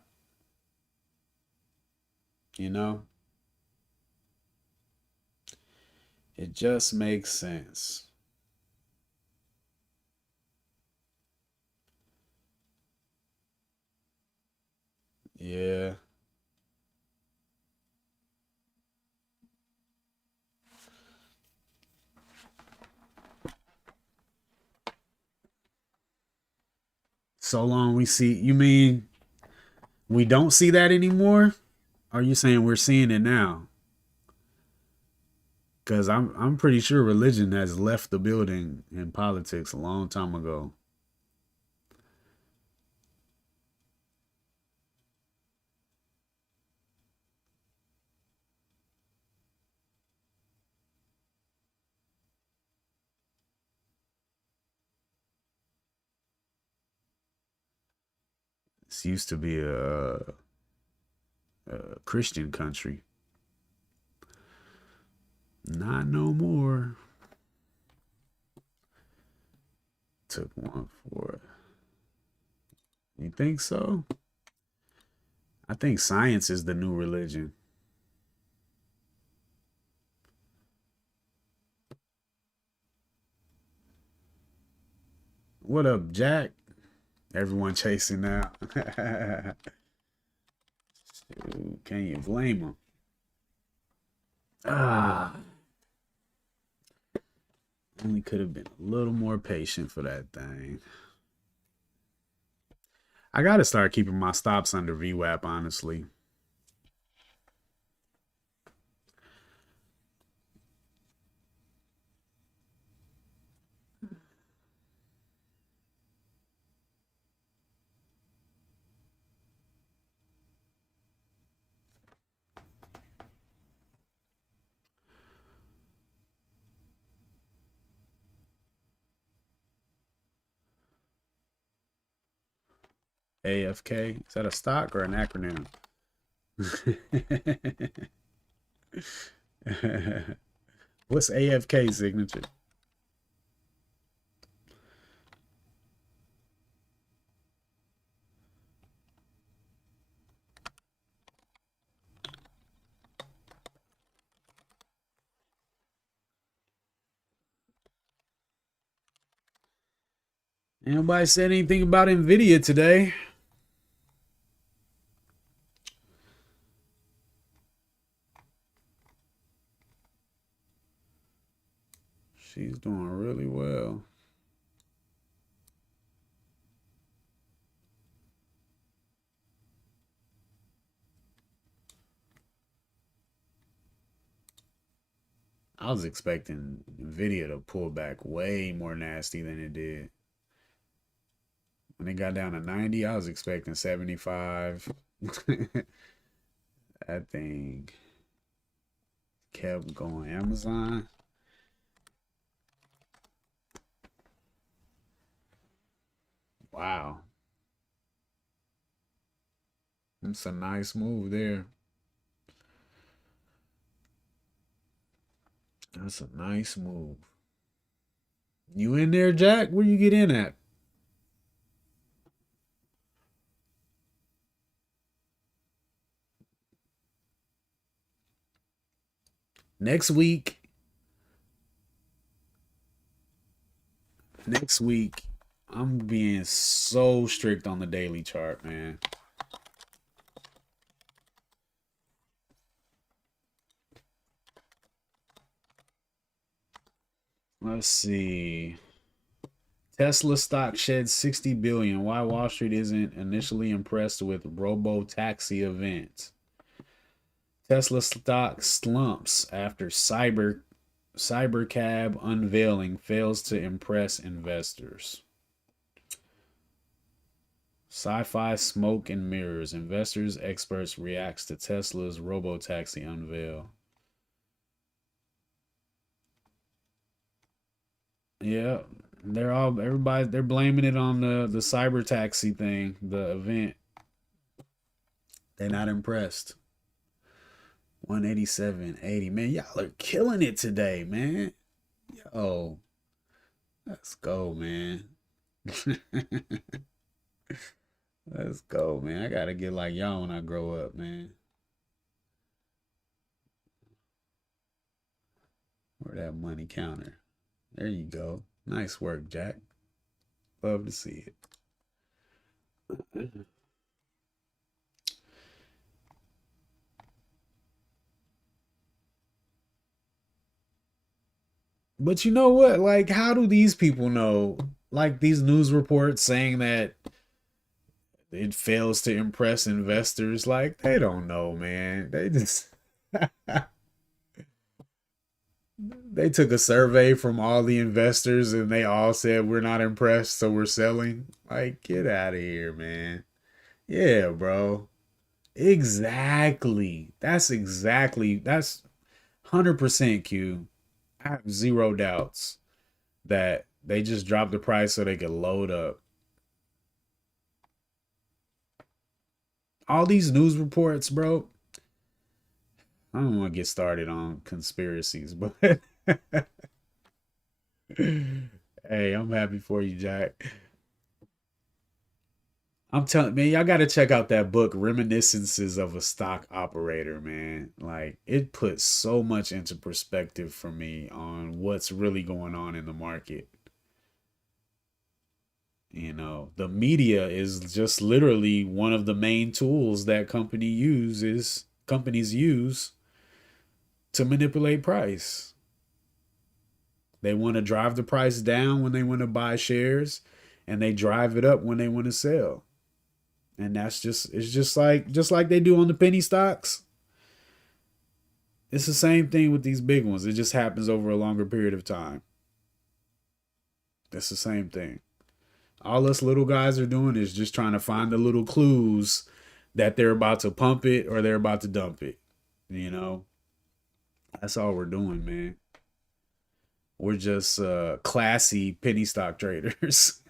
you know? It just makes sense. Yeah. So long we see. You mean we don't see that anymore? Are you saying we're seeing it now? Because I'm pretty sure religion has left the building in politics a long time ago. This used to be a Christian country. Not no more. Took one for it. You think so? I think science is the new religion. What up, Jack? Everyone chasing now. Can you blame him? Only could have been a little more patient for that thing. I gotta start keeping my stops under VWAP, honestly. AFK, is that a stock or an acronym? What's AFK signature? Anybody said anything about Nvidia today? She's doing really well. I was expecting Nvidia to pull back way more nasty than it did. When it got down to 90, I was expecting 75. That thing kept going. Amazon. Wow. It's a nice move there. That's a nice move. You in there, Jack? Where you get in at? Next week, I'm being so strict on the daily chart, man. Let's see. Tesla stock sheds 60 billion. Why Wall Street isn't initially impressed with robo-taxi event. Tesla stock slumps after Cybercab unveiling fails to impress investors. Sci-fi smoke and mirrors. Investors, experts reacts to Tesla's robo-taxi unveil. Yeah, they're blaming it on the cyber taxi thing, the event. They're not impressed. 187.80. Man, y'all are killing it today, man. Yo, let's go, man. Let's go, man. I gotta get like y'all when I grow up, man. Where that money counter? There you go. Nice work, Jack. Love to see it. But you know what? Like, how do these people know? Like, these news reports saying that it fails to impress investors. Like, they don't know, man. They just. They took a survey from all the investors and they all said, we're not impressed, so we're selling. Like, get out of here, man. Yeah, bro. Exactly. That's 100% Q. I have zero doubts that they just dropped the price so they could load up. All these news reports, bro. I don't want to get started on conspiracies, but hey, I'm happy for you, Jack. I'm telling man, y'all got to check out that book, Reminiscences of a Stock Operator, man. Like, it puts so much into perspective for me on what's really going on in the market. You know, the media is just literally one of the main tools that companies use to manipulate price. They want to drive the price down when they want to buy shares, and they drive it up when they want to sell. And that's just it's just like they do on the penny stocks. It's the same thing with these big ones. It just happens over a longer period of time. It's the same thing. All us little guys are doing is just trying to find the little clues that they're about to pump it or they're about to dump it. You know, that's all we're doing, man. We're just classy penny stock traders.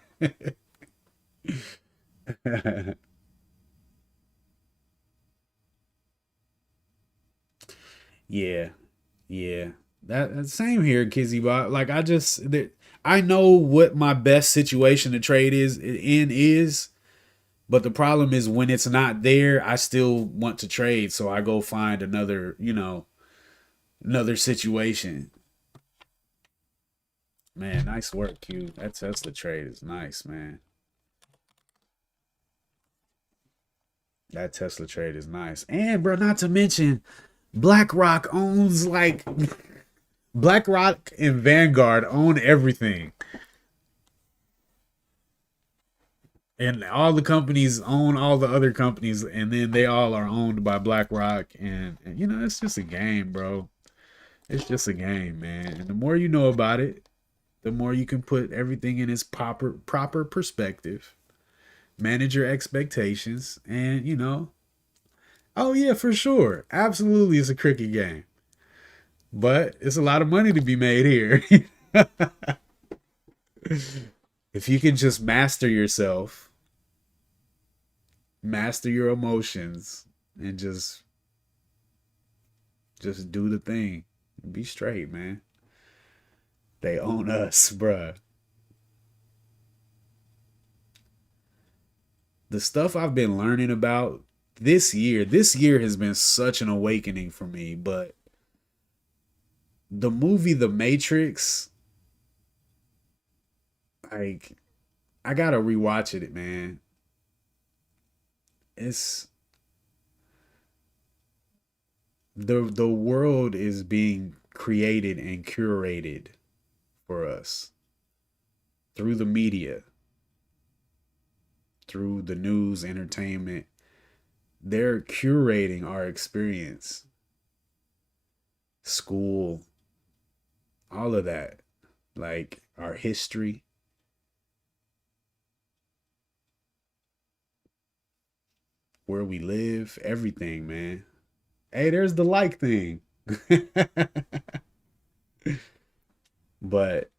Yeah, yeah. That same here, Kizzy. But like, I know what my best situation to trade is, but the problem is when it's not there, I still want to trade, so I go find another, another situation. Man, nice work, Q. That Tesla trade is nice, man. That Tesla trade is nice. And bro, not to mention, BlackRock owns like BlackRock and Vanguard own everything. And all the companies own all the other companies, and then they all are owned by BlackRock. And it's just a game, bro. It's just a game, man. And the more you know about it, the more you can put everything in its proper perspective, manage your expectations, and oh yeah, for sure, absolutely, it's a cricket game, but it's a lot of money to be made here. If you can just master yourself, master your emotions, and just do the thing, be straight, man. They own us, bruh. The stuff I've been learning about this year has been such an awakening for me. But the movie The Matrix, like, I gotta rewatch it, man. It's the world is being created and curated for us through the media, through the news, entertainment. They're curating our experience, school, all of that, like our history, where we live, everything, man. Hey, there's the like thing. But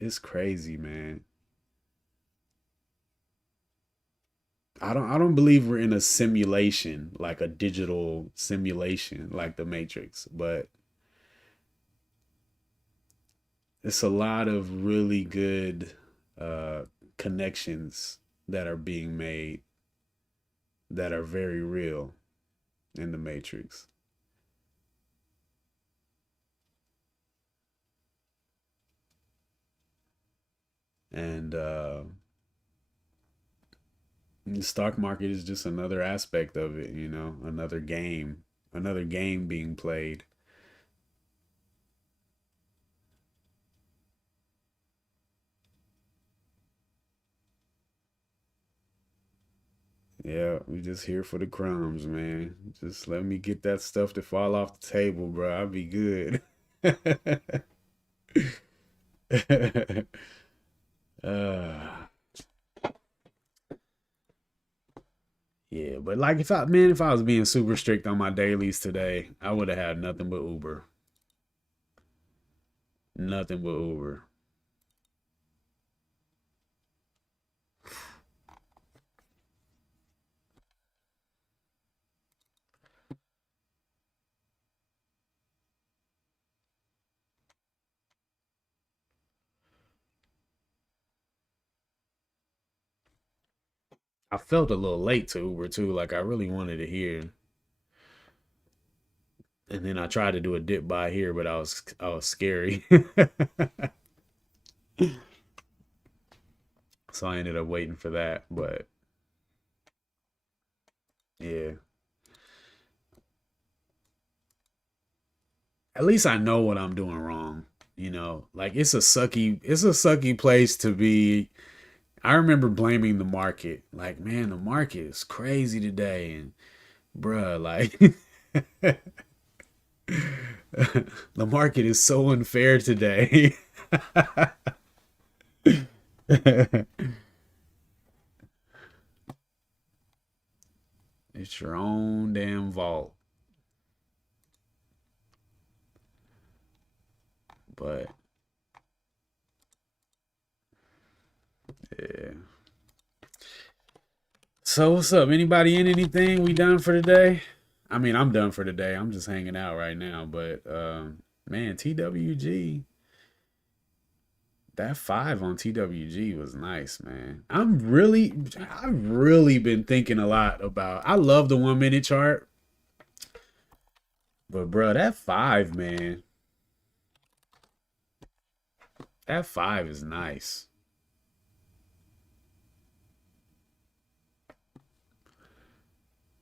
it's crazy, man. I don't believe we're in a simulation, like a digital simulation like the Matrix, but it's a lot of really good uh connections that are being made that are very real in the Matrix. And the stock market is just another aspect of it, another game being played. Yeah, we just here for the crumbs, man. Just let me get that stuff to fall off the table, bro. I'll be good. uh, yeah, but like if I was being super strict on my dailies today, I would have had nothing but Uber. Nothing but Uber. I felt a little late to Uber too. Like I really wanted to hear. And then I tried to do a dip by here, but I was scary. So I ended up waiting for that. But yeah, at least I know what I'm doing wrong. You know, like it's a sucky place to be. I remember blaming the market. Like, man, the market is crazy today, and bruh, like the market is so unfair today. It's your own damn fault. But yeah. So what's up? Anybody in anything? We done for today? I mean, I'm done for today. I'm just hanging out right now. But man, TWG, that 5 on TWG was nice, man. I've really been thinking a lot about. I love the 1 minute chart, but bro, that 5, man, that 5 is nice.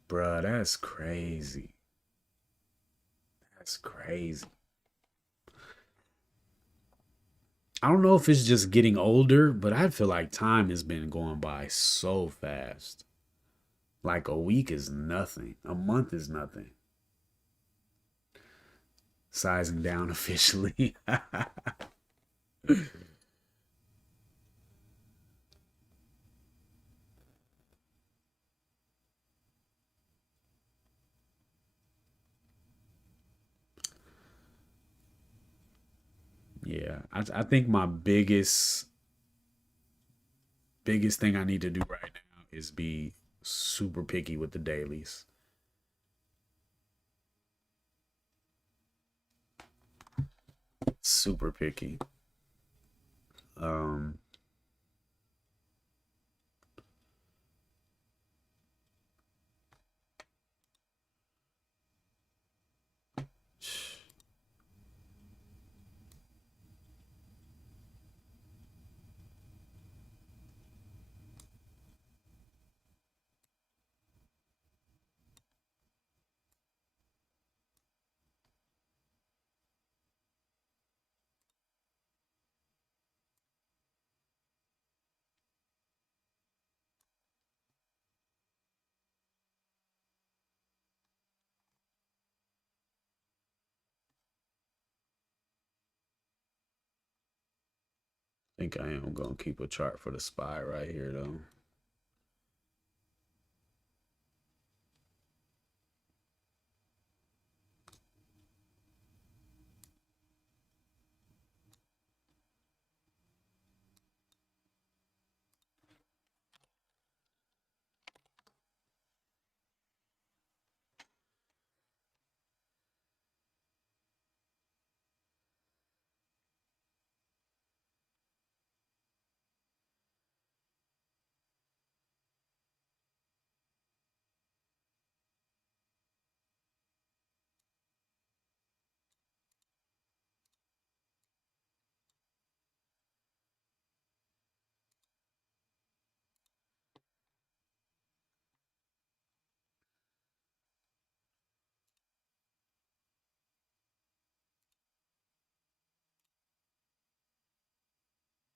Bruh, that's crazy. That's crazy. I don't know if it's just getting older, but I feel like time has been going by so fast. Like a week is nothing. A month is nothing. Sizing down officially. Yeah, I think my biggest thing I need to do right now is be super picky with the dailies. Super picky. Um I think I am gonna keep a chart for the spy right here though.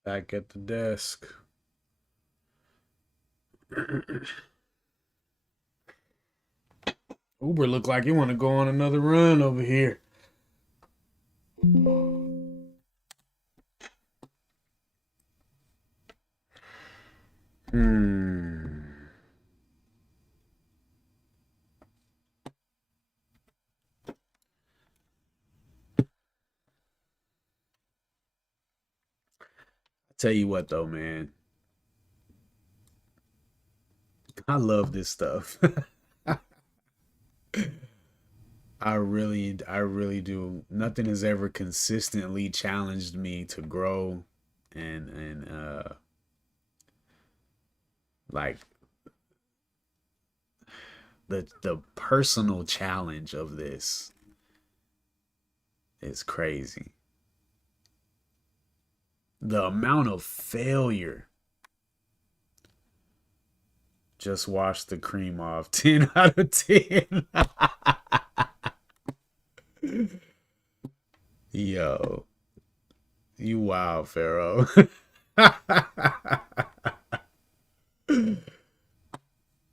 Back at the desk. Uber look like you want to go on another run over here. Hmm. I tell you what though, man. I love this stuff. I really do. Nothing has ever consistently challenged me to grow and like the personal challenge of this is crazy. The amount of failure. Just wash the cream off. 10 out of 10. Yo, you wild, Pharaoh.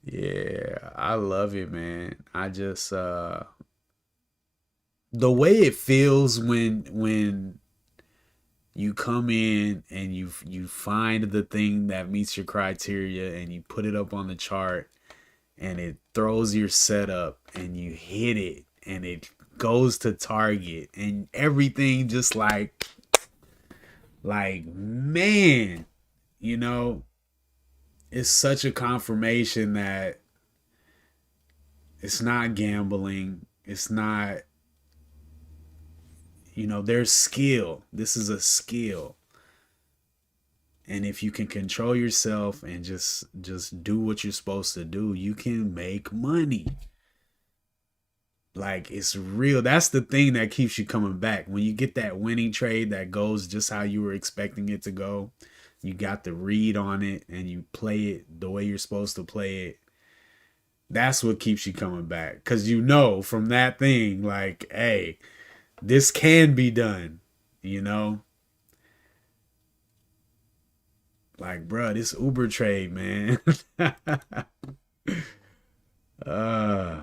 Yeah, I love it, man. I just the way it feels when you come in and you find the thing that meets your criteria and you put it up on the chart and it throws your setup and you hit it and it goes to target and everything just like man, you know, it's such a confirmation that it's not gambling. It's not, there's skill. This is a skill. And if you can control yourself and just do what you're supposed to do, you can make money. Like, it's real. That's the thing that keeps you coming back. When you get that winning trade that goes just how you were expecting it to go, you got the read on it and you play it the way you're supposed to play it. That's what keeps you coming back. Because you know from that thing, like, hey, this can be done, you know? Like, bruh, this Uber trade, man. uh,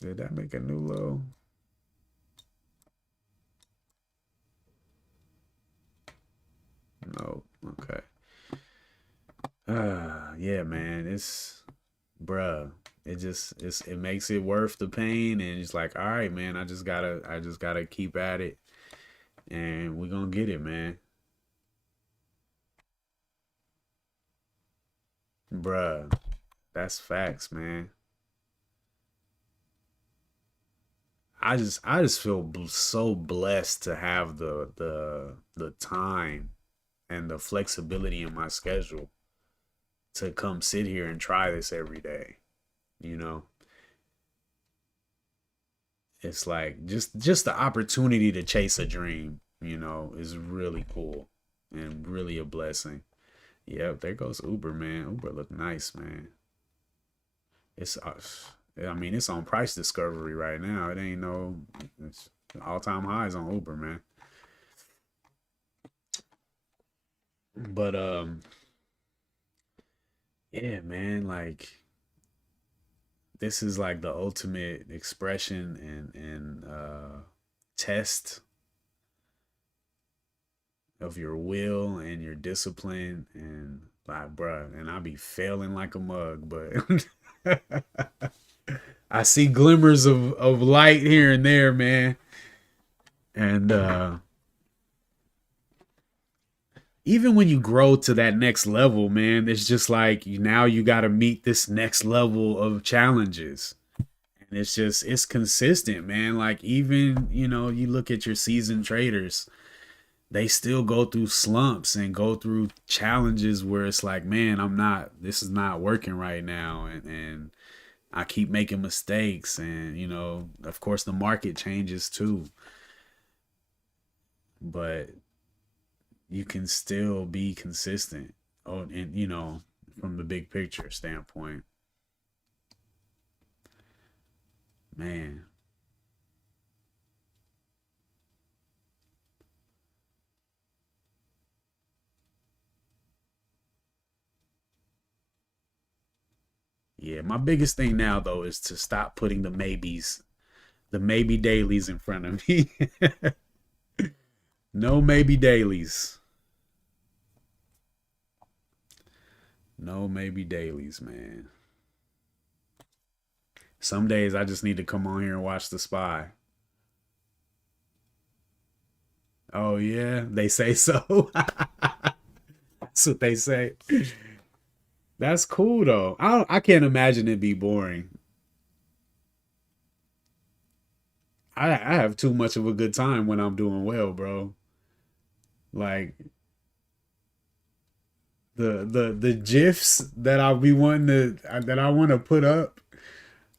did that make a new low? No. Okay. Yeah, man. It's, bruh. It makes it worth the pain, and it's like, all right, man. I just gotta keep at it, and we're gonna get it, man. Bruh. That's facts, man. I just feel so blessed to have the time and the flexibility in my schedule to come sit here and try this every day. You know, it's like just the opportunity to chase a dream, is really cool and really a blessing. Yep, there goes Uber, man. Uber look nice, man. It's I mean, it's on price discovery right now. It ain't no, it's all-time highs on Uber, man. But yeah, man, like this is like the ultimate expression and test of your will and your discipline and like, bruh, and I be failing like a mug, but I see glimmers of light here and there, man. And even when you grow to that next level, man, it's just like now you got to meet this next level of challenges. And it's consistent, man. Like, even, you look at your seasoned traders, they still go through slumps and go through challenges where it's like, man, this is not working right now. And I keep making mistakes. And, of course, the market changes too. But you can still be consistent. Oh, and, from the big picture standpoint, man. Yeah, my biggest thing now though is to stop putting the maybe dailies in front of me. No maybe dailies. No maybe dailies, man. Some days I just need to come on here and watch The Spy. Oh yeah, they say so. That's what they say. That's cool though. I can't imagine it be boring. I have too much of a good time when I'm doing well, bro. Like the gifs that I'll be wanting that I want to put up.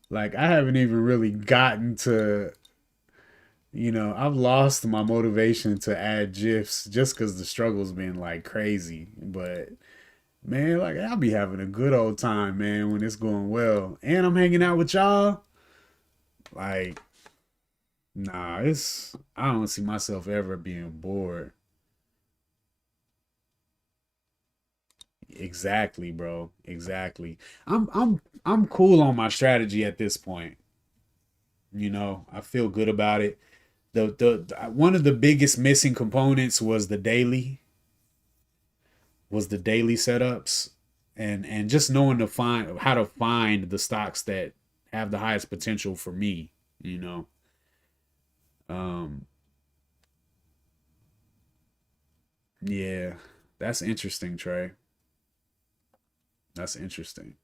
Like, I haven't even really gotten to I've lost my motivation to add GIFs just because the struggle's been like crazy. But man, like I'll be having a good old time, man, when it's going well. And I'm hanging out with y'all. Like, nah, I don't see myself ever being bored. Exactly, bro. Exactly. I'm cool on my strategy at this point. I feel good about it. The one of the biggest missing components was the daily setups, and just knowing to find how to find the stocks that have the highest potential for me, you know. Um yeah, that's interesting, Trey. That's interesting.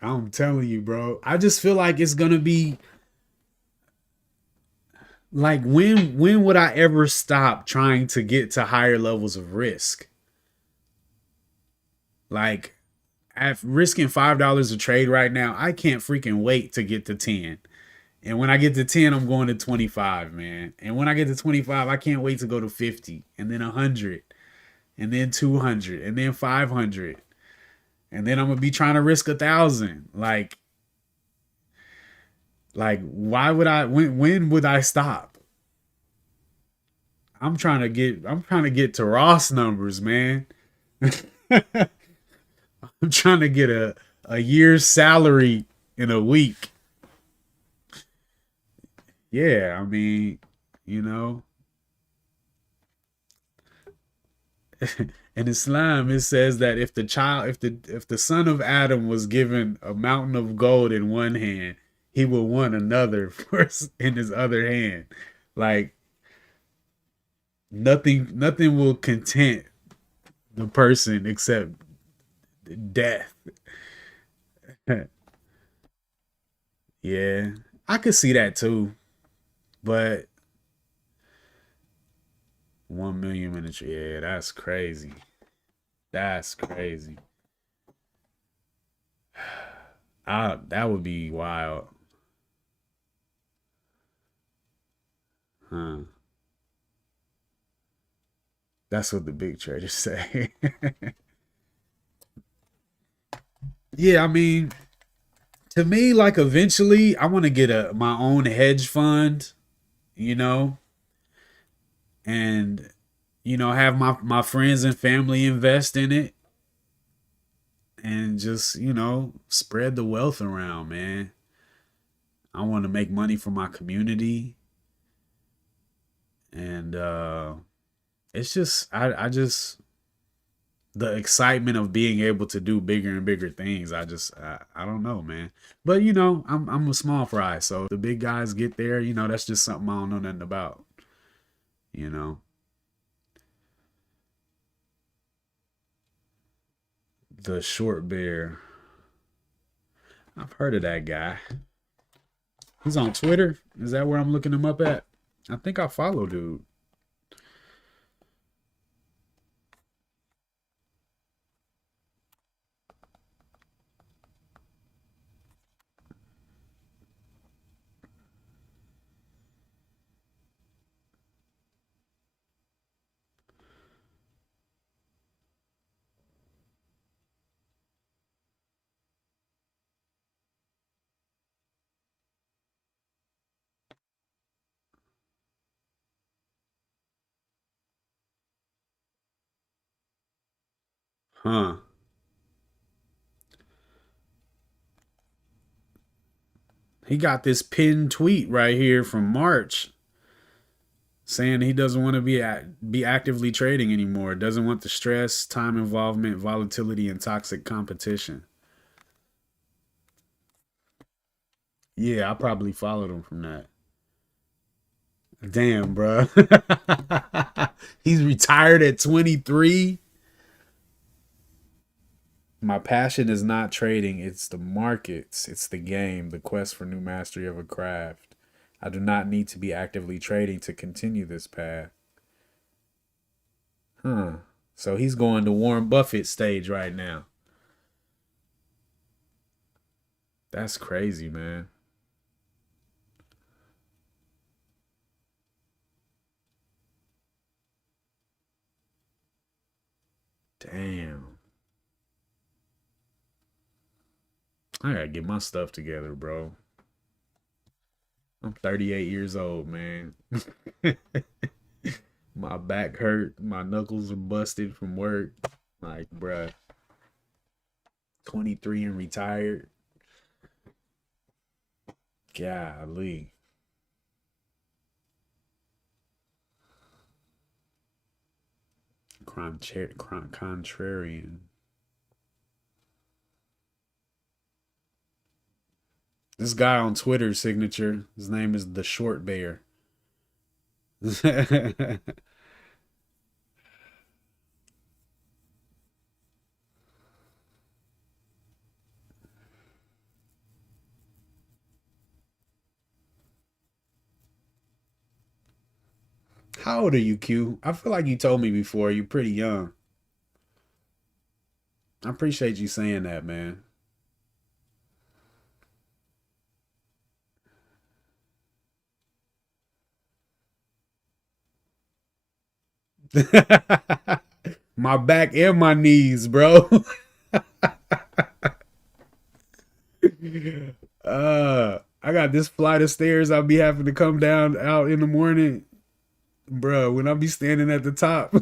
I'm telling you, bro. I just feel like it's gonna be like when would I ever stop trying to get to higher levels of risk? Like at risking $5 a trade right now, I can't freaking wait to get to 10. And when I get to 10, I'm going to 25, man. And when I get to 25, I can't wait to go to 50 and then 100 and then 200 and then 500. And then I'm going to be trying to risk 1,000. Like why would when would I stop? I'm trying to get to Ross numbers, man. I'm trying to get a year's salary in a week. Yeah, I mean, you know, in Islam it says that if the son of Adam was given a mountain of gold in one hand, he would want another in his other hand. Like nothing will content the person except death. Yeah, I could see that too, but 1 million miniature, yeah, that's crazy. That's crazy. That would be wild, huh? That's what the big traders say. Yeah, I mean, to me, like eventually, I want to get a my own hedge fund, you know, and have my friends and family invest in it, and just spread the wealth around, man. I want to make money for my community, and it's just I just the excitement of being able to do bigger and bigger things. I don't know, man. But I'm a small fry, so the big guys get there. That's just something I don't know nothing about. You know, the short bear. I've heard of that guy. He's on Twitter. Is that where I'm looking him up at? I think I follow dude. Huh. He got this pinned tweet right here from March saying he doesn't want to be actively trading anymore. Doesn't want the stress, time involvement, volatility, and toxic competition. Yeah, I probably followed him from that. Damn, bro. He's retired at 23. My passion is not trading, it's the markets, it's the game, the quest for new mastery of a craft. I do not need to be actively trading to continue this path. So he's going to Warren Buffett stage right now. That's crazy, man. Damn. I gotta get my stuff together, bro. I'm 38 years old, man. My back hurt. My knuckles are busted from work. Like, bruh, 23 and retired. Golly. Contrarian. This guy on Twitter's signature, his name is the Short Bear. How old are you, Q? I feel like you told me before. You're pretty young. I appreciate you saying that, man. My back and my knees, bro. I got this flight of stairs I'll be having to come down out in the morning, bro. When I be standing at the top.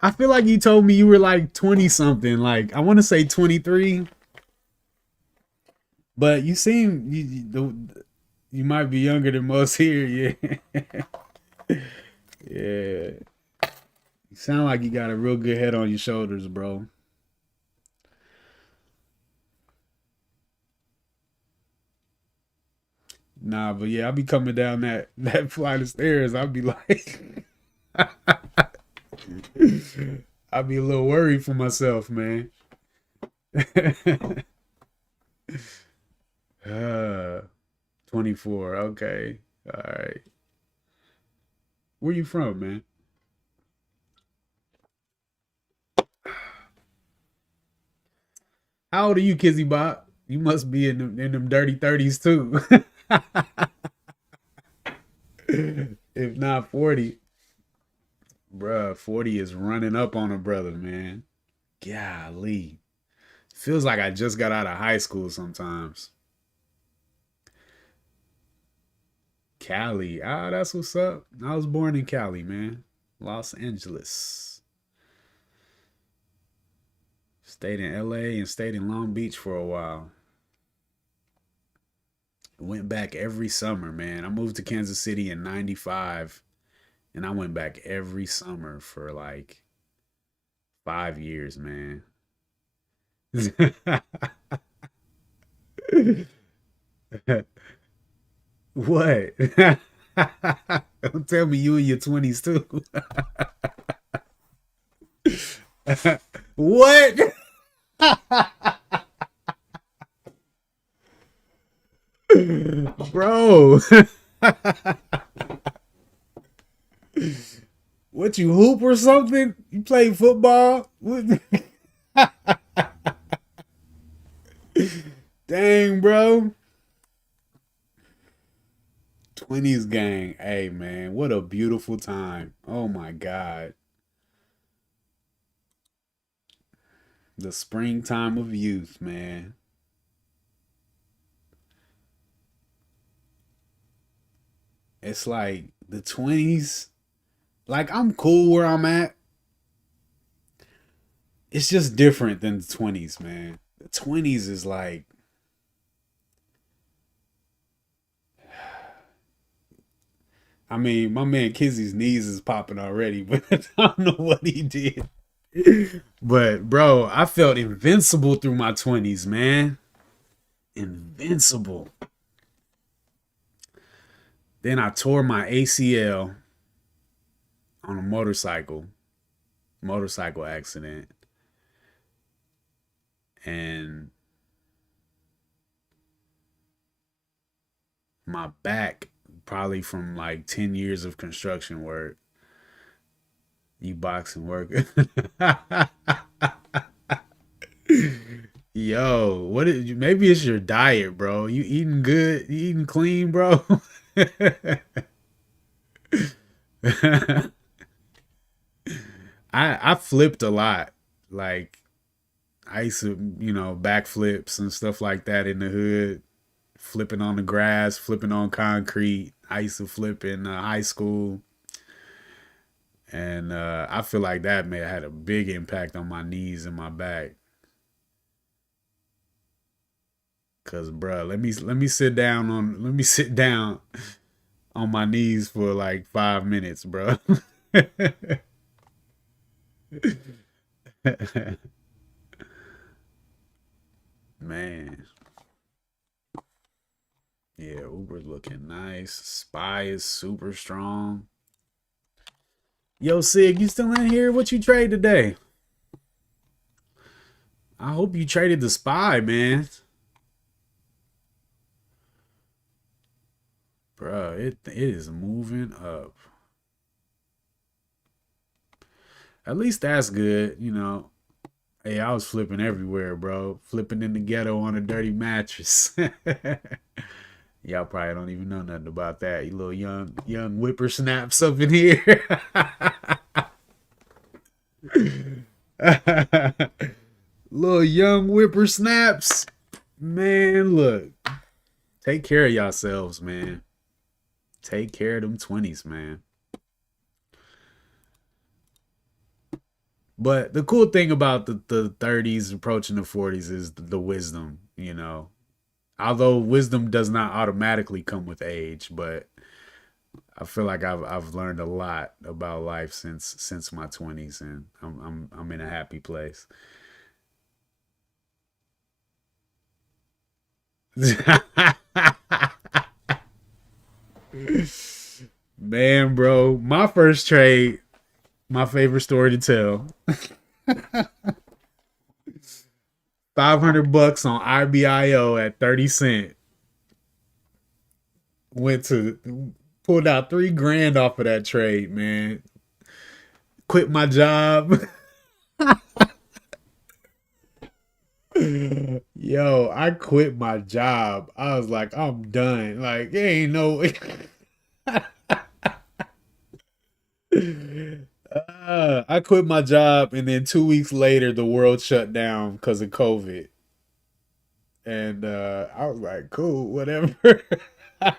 I feel like you told me you were like 20 something. Like I want to say 23, but you seem you might be younger than most here. Yeah, yeah. You sound like you got a real good head on your shoulders, bro. Nah, but yeah, I'll be coming down that flight of stairs. I'll be like, I'll be a little worried for myself, man. uh, 24. Okay. All right. Where you from, man? How old are you, Kizzy Bop? You must be in them dirty 30s too. If not 40. Bruh, 40 is running up on a brother, man. Golly. Feels like I just got out of high school sometimes. Cali. Ah, that's what's up. I was born in Cali, man. Los Angeles. Stayed in LA and stayed in Long Beach for a while. Went back every summer, man. I moved to Kansas City in 95 and I went back every summer for like 5 years, man. What? Don't tell me you in your 20s too. What? Bro. What, you hoop or something? You play football? Dang, bro. 20s gang. Hey, man, what a beautiful time. Oh my God. The springtime of youth, man. It's like the 20s. Like, I'm cool where I'm at. It's just different than the 20s, man. The 20s is like, I mean, my man Kizzy's knees is popping already, but I don't know what he did. But bro, I felt invincible through my 20s, man. Invincible. Then I tore my ACL on a motorcycle accident. And my back, probably from like 10 years of construction work. You boxing work. Yo, what is maybe it's your diet, bro. You eating good? You eating clean, bro? I flipped a lot. Like I used to, backflips and stuff like that in the hood, flipping on the grass, flipping on concrete. I used to flip in high school, and I feel like that may have had a big impact on my knees and my back. Cause, bruh, let me sit down on my knees for like 5 minutes, bro. Man, yeah, Uber's looking nice. Spy is super strong. Yo, Sig, you still in here? What you trade today? I hope you traded the Spy, man. Bruh, it is moving up. At least that's good, Hey, I was flipping everywhere, bro. Flipping in the ghetto on a dirty mattress. Y'all probably don't even know nothing about that. You little young whippersnaps up in here. Little young whippersnaps. Man, look. Take care of yourselves, man. Take care of them 20s, man. But the cool thing about the 30s approaching the 40s is the wisdom, Although wisdom does not automatically come with age, but I feel like I've learned a lot about life since my 20s, and I'm in a happy place. Man, bro, my first trade, my favorite story to tell. $500 on IBIO at 30 cents. Pulled out 3 grand off of that trade, man. Quit my job. Yo, I quit my job. I was like, I'm done. Like, there ain't no. I quit my job, and then 2 weeks later, the world shut down because of COVID. And I was like, cool, whatever. I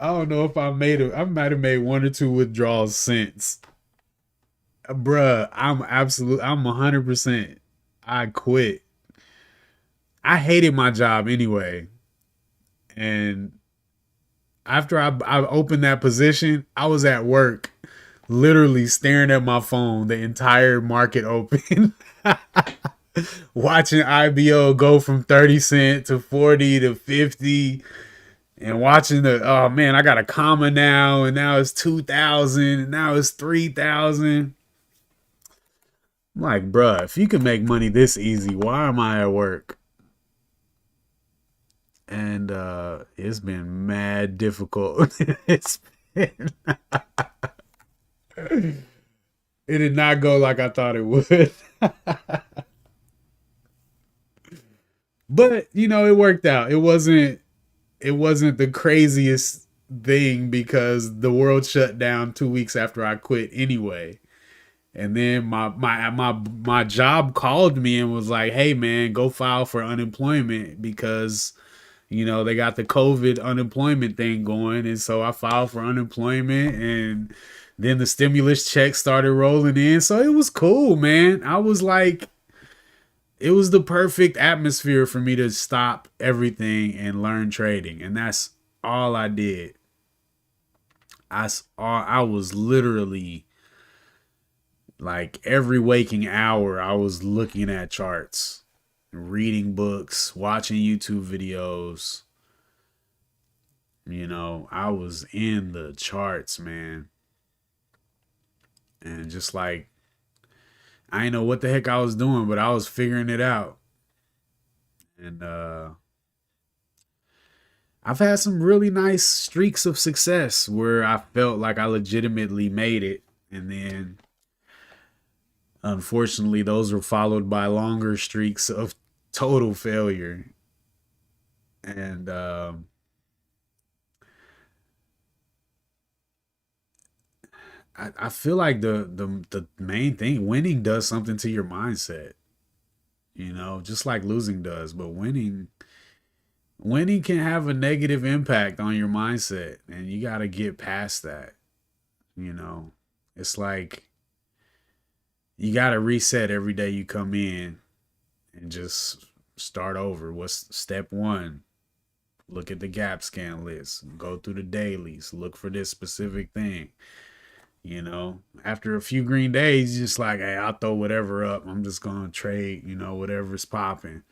don't know if I might have made 1 or 2 withdrawals since. Bruh, I'm 100%. I quit. I hated my job anyway. And after I opened that position, I was at work, literally staring at my phone the entire market open, watching IBO go from 30 cents to 40 to 50, and watching oh man, I got a comma now, and now it's 2,000, and now it's 3,000. I'm like, bruh, if you can make money this easy, why am I at work? And it's been mad difficult. It's been it did not go like I thought it would. But it worked out. It wasn't the craziest thing because the world shut down 2 weeks after I quit anyway. And then my job called me and was like, "Hey man, go file for unemployment because they got the COVID unemployment thing going." And so I filed for unemployment, and then the stimulus checks started rolling in. So it was cool, man. I was like, it was the perfect atmosphere for me to stop everything and learn trading. And that's all I did. I was literally like every waking hour, I was looking at charts, reading books, watching YouTube videos. I was in the charts, man. And just like, I didn't know what the heck I was doing, but I was figuring it out. And I've had some really nice streaks of success where I felt like I legitimately made it, and then unfortunately those were followed by longer streaks of total failure. And I feel like the main thing, winning does something to your mindset, just like losing does. But winning can have a negative impact on your mindset, and you got to get past that. You know, it's like you got to reset every day you come in and just start over. What's step one? Look at the gap scan list, go through the dailies, look for this specific thing. After a few green days, just like, hey, I'll throw whatever up. I'm just gonna trade, whatever's popping.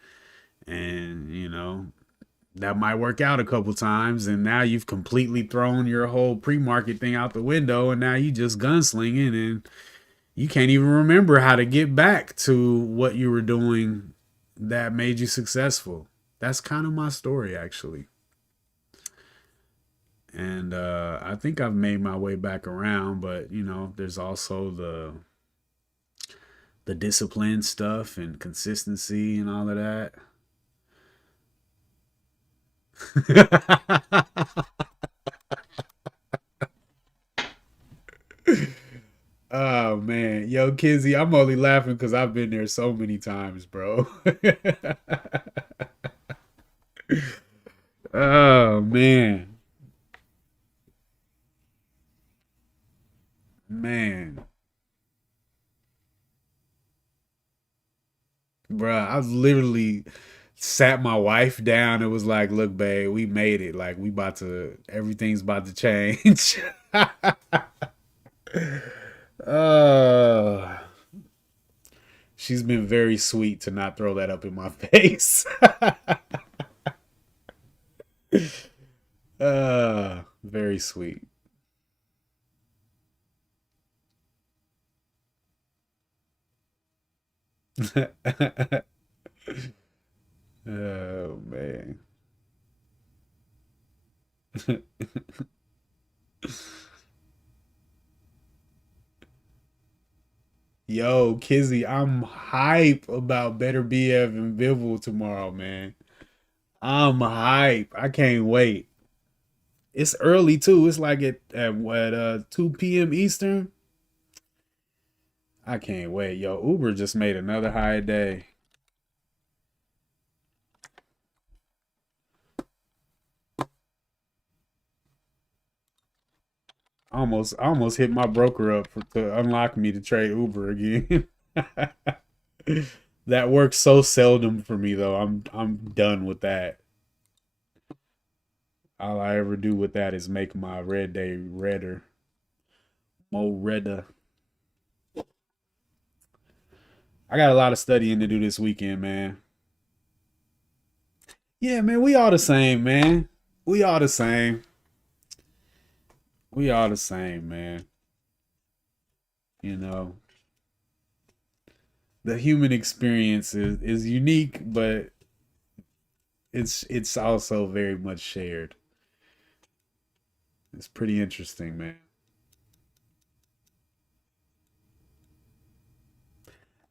And, that might work out a couple times, and now you've completely thrown your whole pre-market thing out the window, and now you just gunslinging, and you can't even remember how to get back to what you were doing that made you successful. That's kind of my story, actually. And I think I've made my way back around, but there's also the discipline stuff and consistency and all of that. Oh man, yo Kizzy, I'm only laughing because I've been there so many times, bro. Oh man, man, bruh, I literally sat my wife down and was like, "Look, babe, we made it. Like, everything's about to change." uh, she's been very sweet to not throw that up in my face. Very sweet. Oh man. Yo, Kizzy, I'm hype about Better BF and Webull tomorrow, man. I'm hype. I can't wait. It's early too. It's like at what 2 p.m. Eastern. I can't wait. Yo, Uber just made another high day. I almost hit my broker up to unlock me to trade Uber again. That works so seldom for me though. I'm done with that. All I ever do with that is make my red day redder, more redder. I got a lot of studying to do this weekend, man. Yeah, man, we all the same, man. We all the same. We all the same, man. You know, the human experience is unique, but it's also very much shared. It's pretty interesting, man.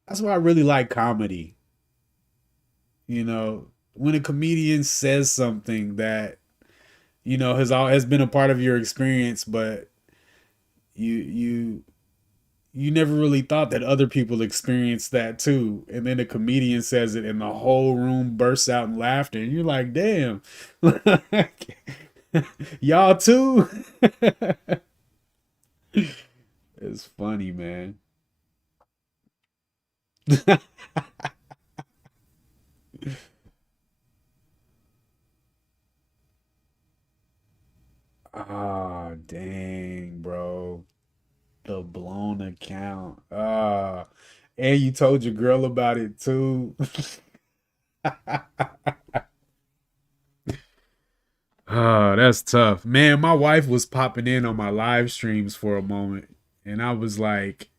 That's why I really like comedy. When a comedian says something that has been a part of your experience, but you you never really thought that other people experienced that too. And then a comedian says it and the whole room bursts out in laughter. And you're like, damn, y'all too? It's funny, man. Ah, dang, bro. The blown account. And you told your girl about it too. Oh, that's tough. Man, my wife was popping in on my live streams for a moment. And I was like,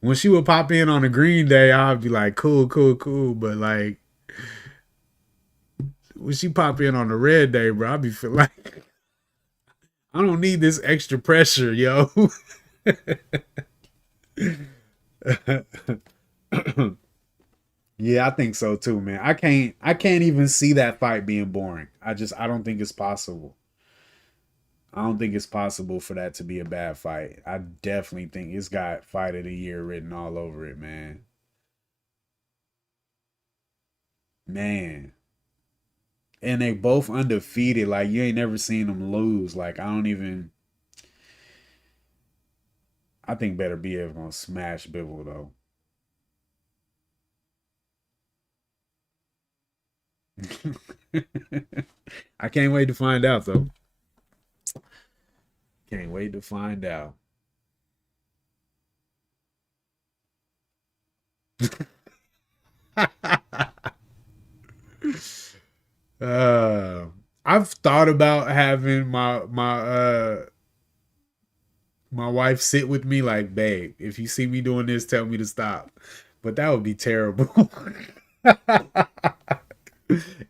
when she would pop in on a green day, I'd be like, cool, cool, cool. But like when she pop in on the red day, bro, I be feel like I don't need this extra pressure, yo. Yeah, I think so too, man. I can't even see that fight being boring. I don't think it's possible. I don't think it's possible for that to be a bad fight. I definitely think it's got fight of the year written all over it, man. Man. And they both undefeated. Like you ain't never seen them lose. Like I think Better BF gonna smash Bivol though. I can't wait to find out though. Can't wait to find out. uh, I've thought about having my wife sit with me like, babe, if you see me doing this, tell me to stop. But that would be terrible.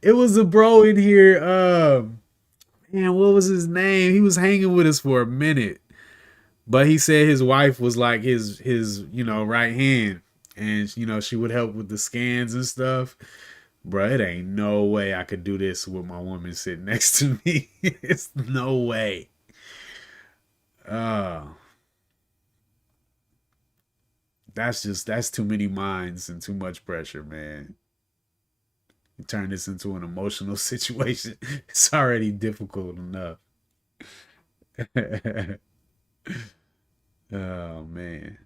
It was a bro in here. Man, what was his name? He was hanging with us for a minute, but he said his wife was like his right hand, and she would help with the scans and stuff. Bro, it ain't no way I could do this with my woman sitting next to me. It's no way. Uh, that's too many minds and too much pressure, man. You turn this into an emotional situation. It's already difficult enough. Oh man.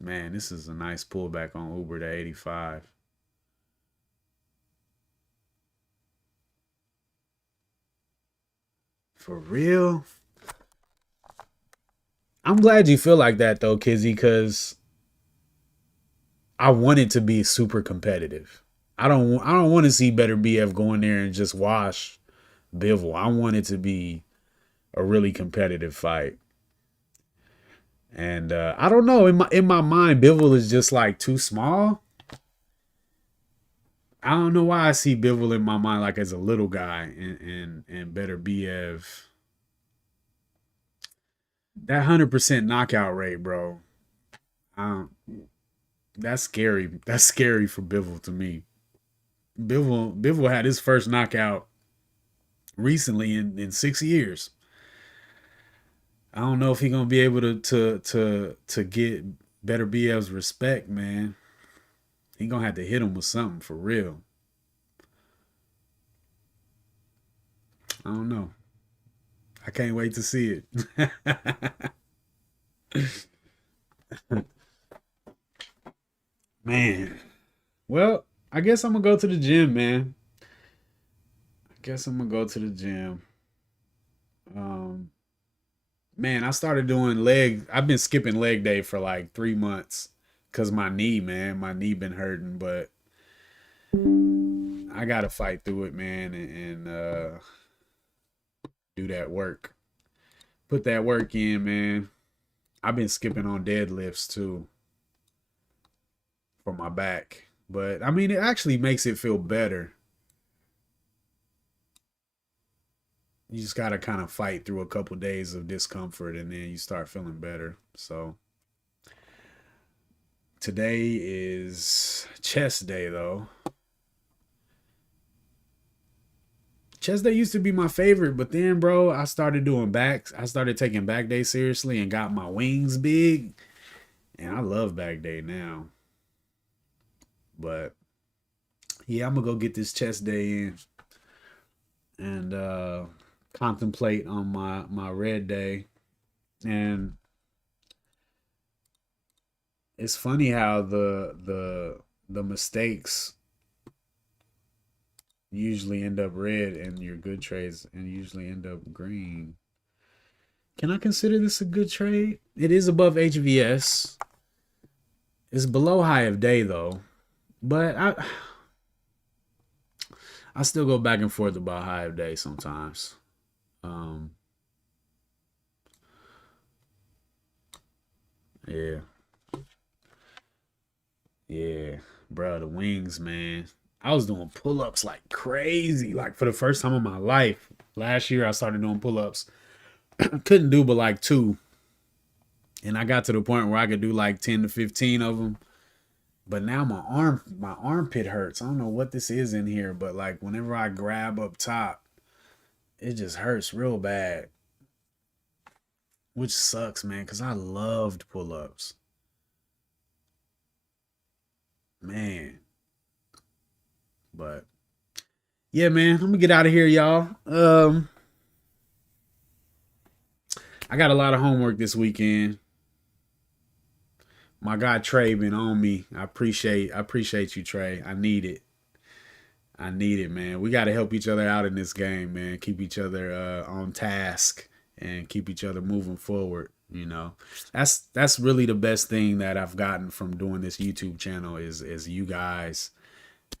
Man, this is a nice pullback on Uber to 85. For real? I'm glad you feel like that though, Kizzy, because I want it to be super competitive. I don't want to see Better BF go in there and just wash Bivol. I want it to be a really competitive fight. And I don't know. In my mind, Bivol is just like too small. I don't know why I see Bivol in my mind like as a little guy and Better BF. That 100% knockout rate, bro. Um, that's scary. That's scary for Bivol to me. Bivol had his first knockout recently in 6 years. I don't know if he gonna be able to get Better BF's respect, man. He gonna have to hit him with something for real. I don't know. I can't wait to see it. Man. Well, I guess I'm gonna go to the gym, man. I guess I'm gonna go to the gym. Um, man, I started doing leg. I've been skipping leg day for like 3 months because my knee, man, my knee been hurting. But I gotta fight through it, man, and do that work. Put that work in, man. I've been skipping on deadlifts too for my back, but I mean, it actually makes it feel better. You just gotta kind of fight through a couple days of discomfort, and then you start feeling better. So today is chest day, though. Chest day used to be my favorite, but then, bro, I started doing backs. I started taking back day seriously and got my wings big, and I love back day now. But yeah, I'm gonna go get this chest day in and contemplate on my red day. And it's funny how the mistakes usually end up red and your good trades and usually end up green. Can I consider this a good trade? It is above HVS. It's below high of day though. But I still go back and forth about high of day sometimes. Um yeah. Yeah, bro, the wings, man. I was doing pull-ups like crazy, like for the first time in my life. Last year, I started doing pull-ups. Couldn't do but like two, and I got to the point where I could do like 10 to 15 of them. But now my armpit hurts. I don't know what this is in here, but like whenever I grab up top, it just hurts real bad, which sucks, man, because I loved pull-ups, man. But yeah, man, I'm gonna get out of here, y'all. I got a lot of homework this weekend. My guy Trey been on me. I appreciate you, Trey. I need it. I need it, man. We got to help each other out in this game, man. Keep each other on task and keep each other moving forward. You know, that's really the best thing that I've gotten from doing this YouTube channel is you guys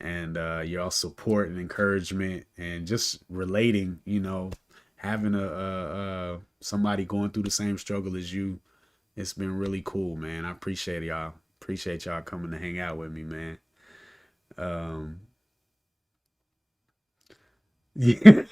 and your support and encouragement and just relating. You know, having a somebody going through the same struggle as you. It's been really cool, man. I appreciate y'all. Appreciate y'all coming to hang out with me, man. Um, yeah.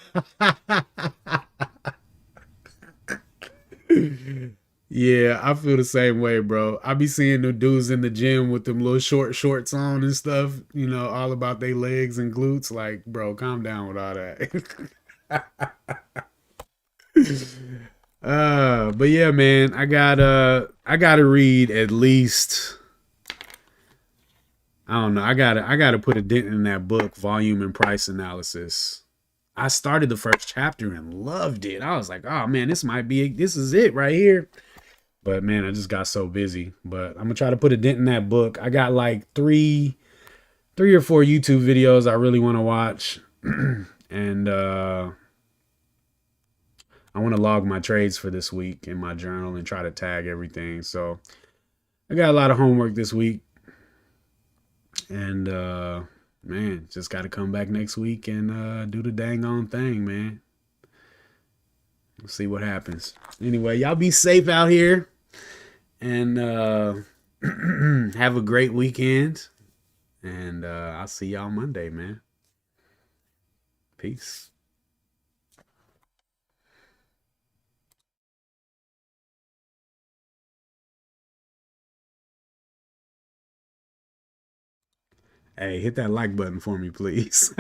Yeah, I feel the same way, bro. I be seeing the dudes in the gym with them little short shorts on and stuff, you know, all about their legs and glutes. Like, bro, calm down with all that. But yeah, man, I gotta read at least, I don't know, I gotta put a dent in that book, volume and price analysis. I started the first chapter and loved it. I was like, oh man, this is it right here. But man, I just got so busy. But I'm gonna try to put a dent in that book. I got like three or four YouTube videos I really want to watch. And I want to log my trades for this week in my journal and try to tag everything. So I got a lot of homework this week. And man, just got to come back next week and do the dang on thing, man. We'll see what happens. Anyway, y'all be safe out here and have a great weekend. And I'll see y'all Monday, man. Peace. Hey, hit that like button for me, please.